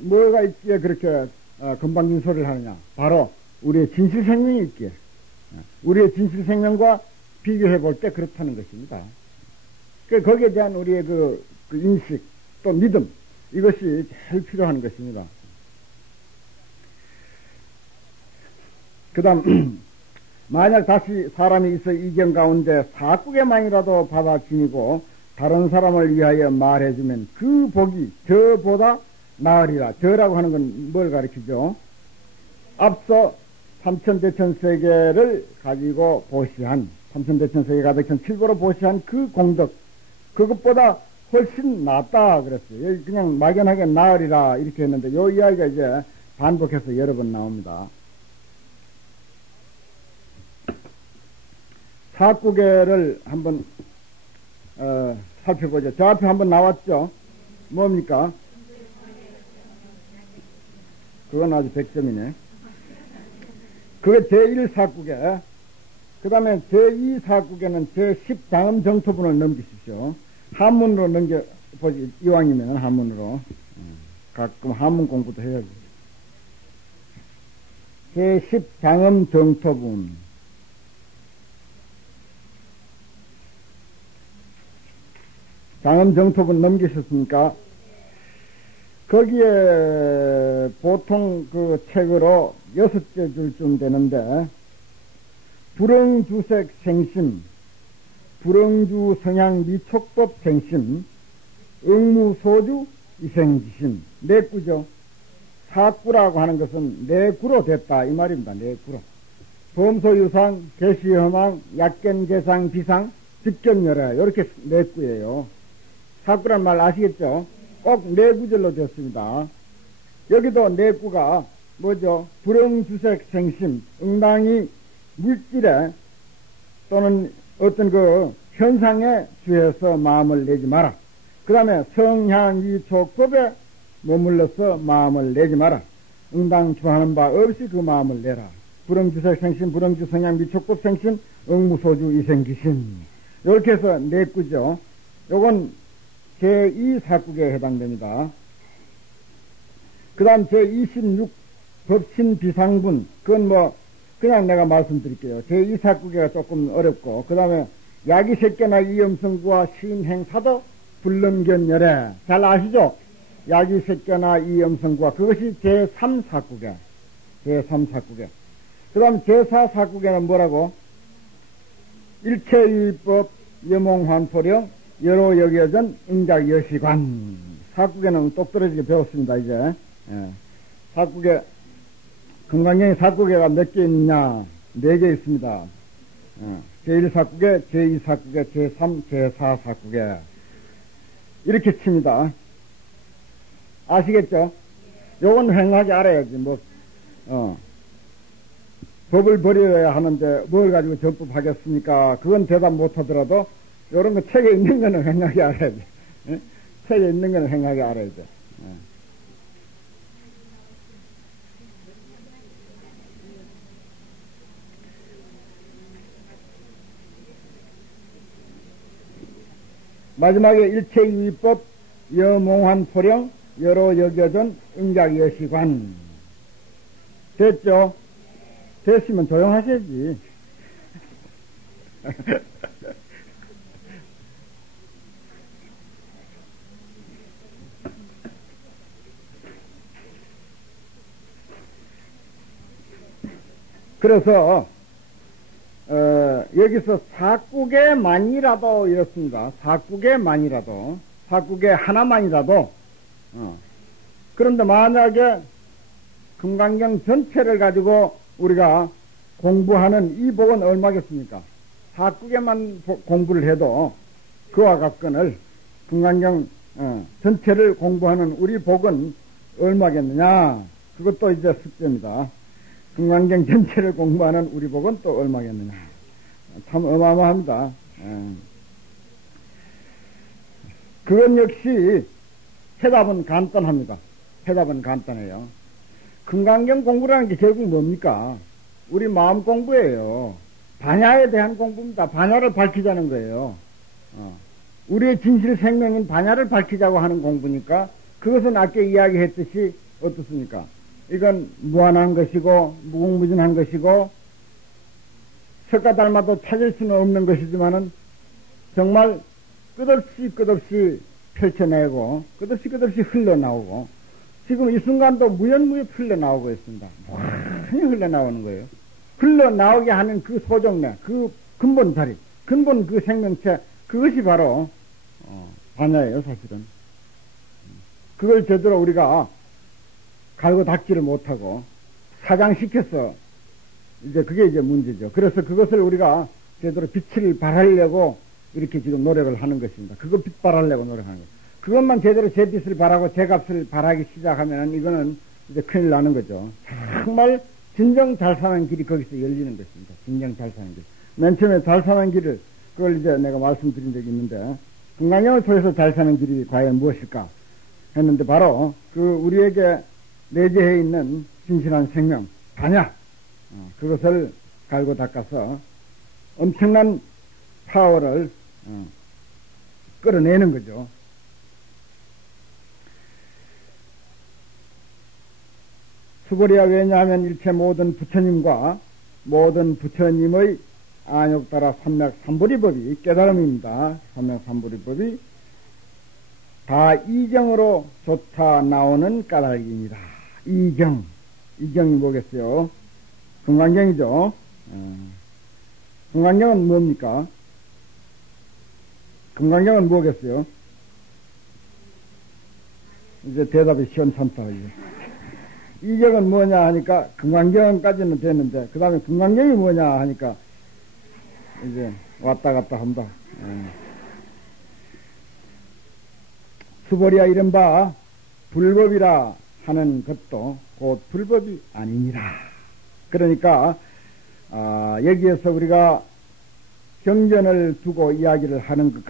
뭐가 있기에 그렇게 건방진 소리를 하느냐. 바로 우리의 진실생명이 있기에. 우리의 진실생명과 비교해 볼 때 그렇다는 것입니다. 거기에 대한 우리의 그 인식 또 믿음 이것이 제일 필요한 것입니다. 그 다음 만약 다시 사람이 있어 이경 가운데 사국에만이라도 받아 지니고 다른 사람을 위하여 말해주면 그 복이 저보다 나으리라. 저라고 하는 건 뭘 가리키죠? 앞서 삼천대천세계를 가지고 보시한, 삼천대천세계 가득한 칠보로 보시한 그 공덕, 그것보다 훨씬 낫다 그랬어요. 여기 그냥 막연하게 나으리라 이렇게 했는데 요 이야기가 이제 반복해서 여러 번 나옵니다. 사구계를 한번 살펴보죠. 저 앞에 한번 나왔죠. 뭡니까? 그건 아주 100점이네. 그게 제1사구계. 그 다음에 제2사구계는 제10다음 정토분을 넘기십시오. 한문으로 넘겨보지, 이왕이면 한문으로. 가끔 한문 공부도 해야지. 제10장음 정토분. 장음 정토분 넘기셨습니까? 거기에 보통 그 책으로 6째 줄쯤 되는데, 불응주색 생심, 불응주 성향 미촉법 생심, 응무소주 이생지심, 네 구죠. 사구라고 하는 것은 네 구로 됐다 이 말입니다. 네 구로. 범소유상, 개시허망, 약견개상, 비상, 직견열애 이렇게 네 구예요. 사구란 말 아시겠죠? 꼭 네 구절로 되었습니다. 여기도 네 구가 뭐죠? 불응주색 생심, 응당이 물질에 또는 어떤 그 현상에 주해서 마음을 내지 마라. 그 다음에 성향위촉법에 머물러서 마음을 내지 마라. 응당 주하는 바 없이 그 마음을 내라. 불응주색 생심, 불응주 성향 미촉법 생심, 응무소주 이생기심. 이렇게 해서 네 구죠. 요건 제2사국에 해당됩니다. 그 다음 제26 법신 비상분, 그건 뭐 그냥 내가 말씀드릴게요. 제2사국에가 조금 어렵고, 그 다음에 야기색계나 이염성구와 시인행사도 불능견열애 잘 아시죠? 야기색계나 이염성구와 그것이 제3사국에, 제3사국에. 그 다음 제4사국에는 뭐라고? 일체유의법 여몽환포령 여로 여겨전 응작 여시관. 사국에는 똑 떨어지게 배웠습니다. 이제 사국에 금강경에 사국에가 몇 개 있느냐? 4개 있습니다. 제1사국에, 제2사국에, 제3, 제4사국에 이렇게 칩니다. 아시겠죠? 요건 횡하게 알아야지. 법을 버려야 하는데 뭘 가지고 전법하겠습니까? 그건 대답 못하더라도 요런 거 책에 있는 거는 횡하게 알아야 돼. 책에 있는 거는 횡하게 알아야 돼. 마지막에 일체유의법 여몽환포령 여로 여겨전 응작여시관. 됐죠? 됐으면 조용하셔야지. 그래서 여기서 사국에만이라도 이렇습니다. 사국에만이라도, 사국에 하나만이라도. 그런데 만약에 금강경 전체를 가지고 우리가 공부하는 이 복은 얼마겠습니까? 사국에만 공부를 해도 그와 같건을 금강경 전체를 공부하는 우리 복은 얼마겠느냐? 그것도 이제 숙제입니다. 금강경 전체를 공부하는 우리 복은 또 얼마겠느냐. 참 어마어마합니다. 그건 역시 해답은 간단합니다. 해답은 간단해요. 금강경 공부라는 게 결국 뭡니까? 우리 마음 공부예요. 반야에 대한 공부입니다. 반야를 밝히자는 거예요. 우리의 진실 생명인 반야를 밝히자고 하는 공부니까 그것은 아까 이야기했듯이 어떻습니까? 이건 무한한 것이고 무궁무진한 것이고 석가 닮아도 찾을 수는 없는 것이지만은 정말 끝없이 펼쳐내고 끝없이 흘러나오고 지금 이 순간도 무연무에 흘러나오고 있습니다. 많이 흘러나오는 거예요. 흘러나오게 하는 그 소정내, 그 근본 자리, 근본 그 생명체, 그것이 바로 반야예요, 사실은. 그걸 제대로 우리가 갈고 닦지를 못하고 사장시켜서 이제 그게 이제 문제죠. 그래서 그것을 우리가 제대로 빛을 발하려고 이렇게 지금 노력을 하는 것입니다. 그거 빛 발하려고 노력하는 거예요. 그것만 제대로 제 빛을 발하고 제 값을 발하기 시작하면 이거는 이제 큰일 나는 거죠. 정말 진정 잘 사는 길이 거기서 열리는 것입니다. 진정 잘 사는 길. 맨 처음에 잘 사는 길을 그걸 이제 내가 말씀드린 적이 있는데 건강형을 통해서 잘 사는 길이 과연 무엇일까 했는데 바로 그 우리에게 내재해 있는 신실한 생명, 반야 그것을 갈고 닦아서 엄청난 파워를 끌어내는 거죠. 수고리야 왜냐하면 일체 모든 부처님과 모든 부처님의 안욕따라 삼맥삼보리법이 깨달음입니다. 삼맥삼보리법이 다 이경으로 좋다 나오는 까닭입니다. 이경이 뭐겠어요? 금강경이죠. 금강경은 뭡니까? 금강경은 뭐겠어요? 이제 대답이 시원찮다. 이경은 뭐냐 하니까 금강경까지는 됐는데 그 다음에 금강경이 뭐냐 하니까 이제 왔다 갔다 한다. 수보리야 이른바 불법이라 하는 것도 곧 불법이 아니니라. 그러니까 여기에서 우리가 경전을 두고 이야기를 하는 것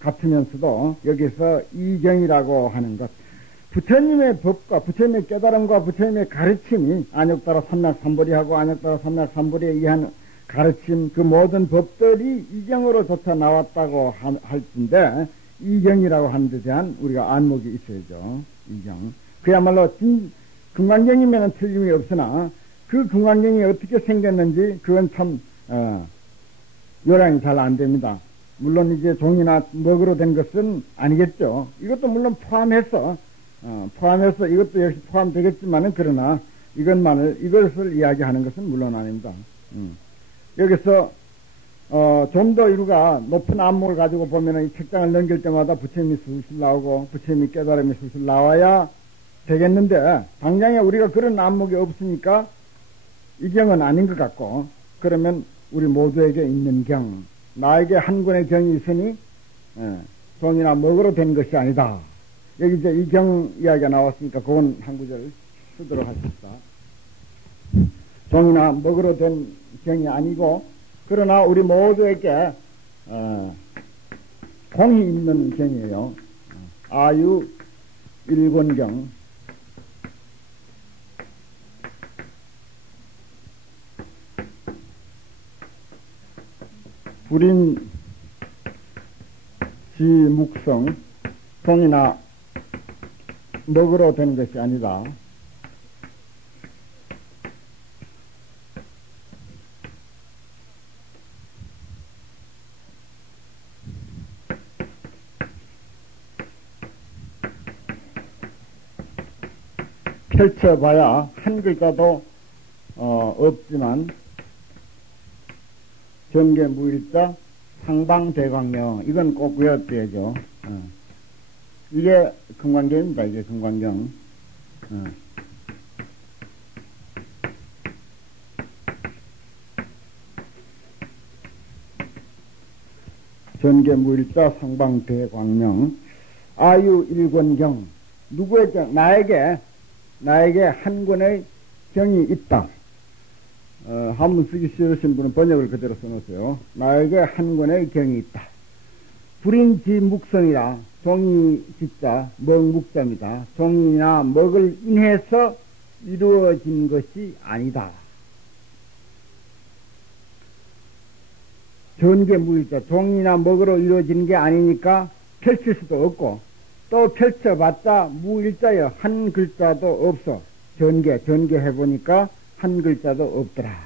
같으면서도 여기서 이경이라고 하는 것, 부처님의 법과 부처님의 깨달음과 부처님의 가르침이 안욕따라 삼맥삼보리하고 안욕따라 삼맥삼보리에 의한 가르침, 그 모든 법들이 이경으로 조차 나왔다고 할 텐데 이경이라고 하는 데 대한 우리가 안목이 있어야죠. 이경. 그야말로 금강경이면 틀림이 없으나 그 금강경이 어떻게 생겼는지 그건 참 요량이 잘 안 됩니다. 물론 이제 종이나 먹으로 된 것은 아니겠죠. 이것도 물론 포함해서 이것도 역시 포함되겠지만은 그러나 이것을 이야기하는 것은 물론 아닙니다. 여기서 좀 더 우리가 높은 안목을 가지고 보면은 이 책장을 넘길 때마다 부처님이 술술 나오고 부처님이 깨달음이 술술 나와야 되겠는데 당장에 우리가 그런 안목이 없으니까 이 경은 아닌 것 같고, 그러면 우리 모두에게 있는 경, 나에게 한 권의 경이 있으니 종이나 먹으로 된 것이 아니다. 여기 이제 이 경 이야기가 나왔으니까 그건 한 구절 쓰도록 하십시다. 종이나 먹으로 된 경이 아니고 그러나 우리 모두에게 공이 있는 경이에요. 아유 일권경. 불인 지묵성, 종이나 먹으로 된 것이 아니다. 펼쳐봐야 한 글자도 없지만 정계무일자 상방대광명, 이건 꼭 외워둬야죠. 이게 금강경입니다. 이게 금강경. 전계무일자 상방대광명, 아유일권경. 누구의 경? 나에게 한 권의 경이 있다. 한문 쓰기 싫으신 분은 번역을 그대로 써놓으세요. 나에게 한 권의 경이 있다. 불인지묵성이라, 종이 지자, 먹묵자입니다. 종이나 먹을 인해서 이루어진 것이 아니다. 전계무일자, 종이나 먹으로 이루어진 게 아니니까 펼칠 수도 없고, 또 펼쳐봤자 무일자여, 한 글자도 없어. 전개해보니까 한 글자도 없더라.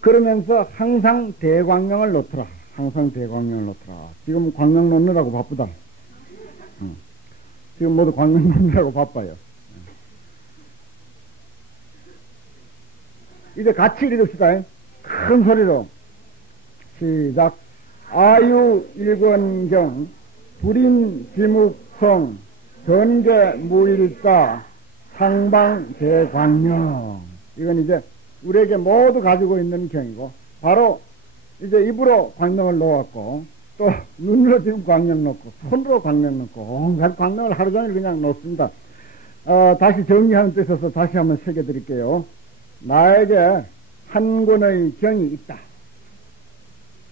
그러면서 항상 대광명을 놓더라. 항상 대광명을 놓더라. 지금 광명 놓느라고 바쁘다. 지금 모두 광명 놓느라고 바빠요. 이제 같이 읽읍시다. 큰 소리로. 시작. 아유 일권경, 불인 지묵성, 전계 무일자, 상방 대광명. 이건 이제 우리에게 모두 가지고 있는 경이고, 바로 이제 입으로 광명을 놓았고, 또 눈으로 지금 광명 놓고, 손으로 광명 놓고, 온갖 광명을 하루 종일 그냥 놓습니다. 다시 정리하는 뜻에서 다시 한번 새겨드릴게요. 나에게 한 권의 경이 있다.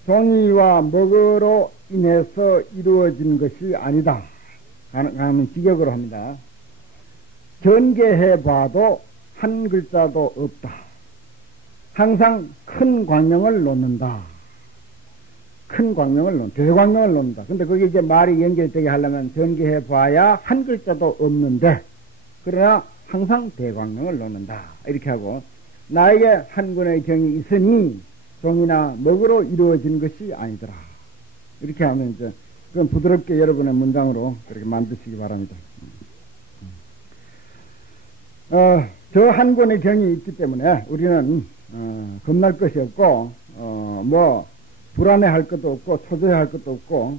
종이와 먹으로 인해서 이루어진 것이 아니다. 하면 직역으로 합니다. 전개해 봐도 한 글자도 없다. 항상 큰 광명을 놓는다. 큰 광명을 놓는다. 대광명을 놓는다. 근데 그게 이제 말이 연결되게 하려면 전개해 봐야 한 글자도 없는데, 그러나 항상 대광명을 놓는다. 이렇게 하고, 나에게 한 권의 경이 있으니 종이나 먹으로 이루어진 것이 아니더라. 이렇게 하면 이제 그건 부드럽게 여러분의 문장으로 그렇게 만드시기 바랍니다. 저 한 권의 경이 있기 때문에 우리는 겁날 것이 없고, 뭐 불안해할 것도 없고 초조해할 것도 없고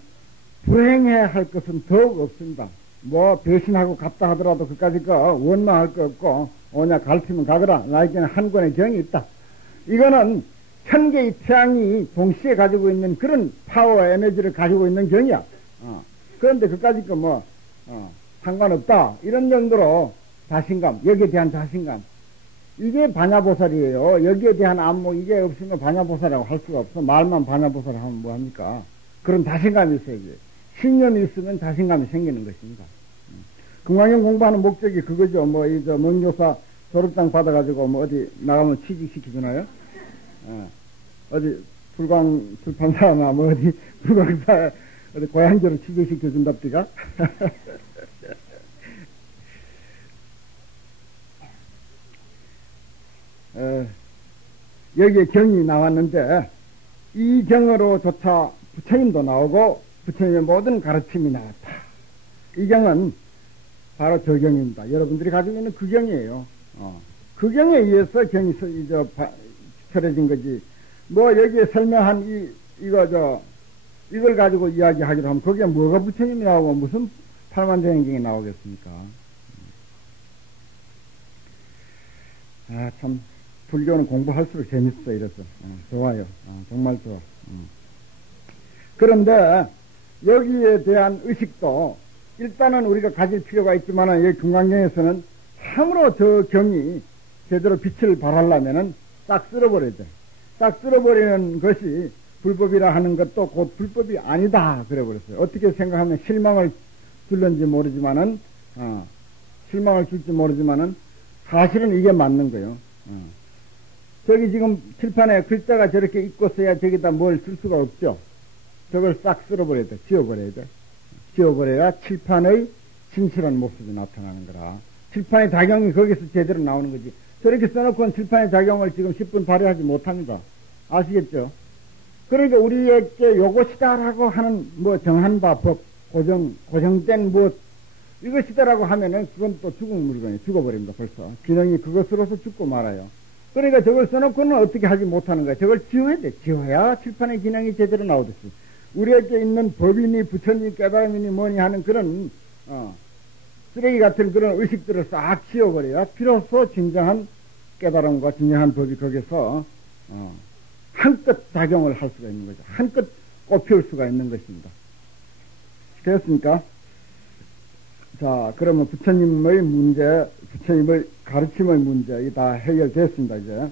불행해할 것은 더욱 없습니다. 뭐 배신하고 갔다 하더라도 그까짓 거 원망할 거 없고, 오냐 갈피면 가거라. 나에게는 한 권의 경이 있다. 이거는 천 개의 태양이 동시에 가지고 있는 그런 파워 에너지를 가지고 있는 경이야. 그런데 그까짓 거 뭐 상관없다. 이런 정도로 자신감, 여기에 대한 자신감. 이게 반야보살이에요. 여기에 대한 안목, 이게 없으면 반야보살이라고 할 수가 없어. 말만 반야보살 하면 뭐합니까? 그런 자신감이 있어야지. 신념이 있으면 자신감이 생기는 것입니다. 금강경 공부하는 목적이 그거죠. 뭐, 명교사 졸업장 받아가지고 뭐 어디 나가면 취직시켜주나요? 어디 불광 출판사나 뭐 어디 불광사 어디 고향제로 취직시켜준답디가? 여기에 경이 나왔는데, 이 경으로조차 부처님도 나오고 부처님의 모든 가르침이 나왔다. 이 경은 바로 저 경입니다. 여러분들이 가지고 있는 그 경이에요. 그 경에 의해서 경이 펴려진 거지. 뭐 여기에 설명한 이걸 가지고 이야기하기로 하면 거기에 뭐가 부처님이 나오고 무슨 팔만대행경이 나오겠습니까? 참 불교는 공부할수록 재밌어. 이래서 좋아요. 정말 좋아. 그런데 여기에 대한 의식도 일단은 우리가 가질 필요가 있지만, 여기 금강경에서는 참으로 저 경이 제대로 빛을 발하려면은 싹 쓸어버려야 돼. 싹 쓸어버리는 것이 불법이라 하는 것도 곧 불법이 아니다. 그래 버렸어요. 어떻게 생각하면 실망을 줄는지 모르지만은, 실망을 줄지 모르지만은 사실은 이게 맞는 거예요. 저기 지금 칠판에 글자가 저렇게 있고서야 저기다 뭘 쓸 수가 없죠. 저걸 싹 쓸어버려야 돼. 지워버려야 돼. 지워버려야 칠판의 진실한 모습이 나타나는 거라. 칠판의 작용이 거기서 제대로 나오는 거지. 저렇게 써놓고는 칠판의 작용을 지금 10분 발휘하지 못합니다. 아시겠죠? 그러니까 우리에게 요것이다라고 하는 뭐 정한 바 법, 고정된 무엇, 이것이다라고 하면은 그건 또 죽은 물건이에요. 죽어버립니다. 벌써. 기능이 그것으로서 죽고 말아요. 그러니까 저걸 써놓고는 어떻게 하지 못하는 거야. 저걸 지워야 돼. 지워야 칠판의 기능이 제대로 나오듯이. 우리에게 있는 법이니 부처니 깨달음이니 뭐니 하는 그런 쓰레기 같은 그런 의식들을 싹 지워버려야 비로소 진정한 깨달음과 진정한 법이 거기서 한껏 작용을 할 수가 있는 거죠. 한껏 꽃피울 수가 있는 것입니다. 되었습니까? 자, 그러면 부처님의 문제, 부처님의 가르침의 문제, 이 다 해결됐습니다, 이제.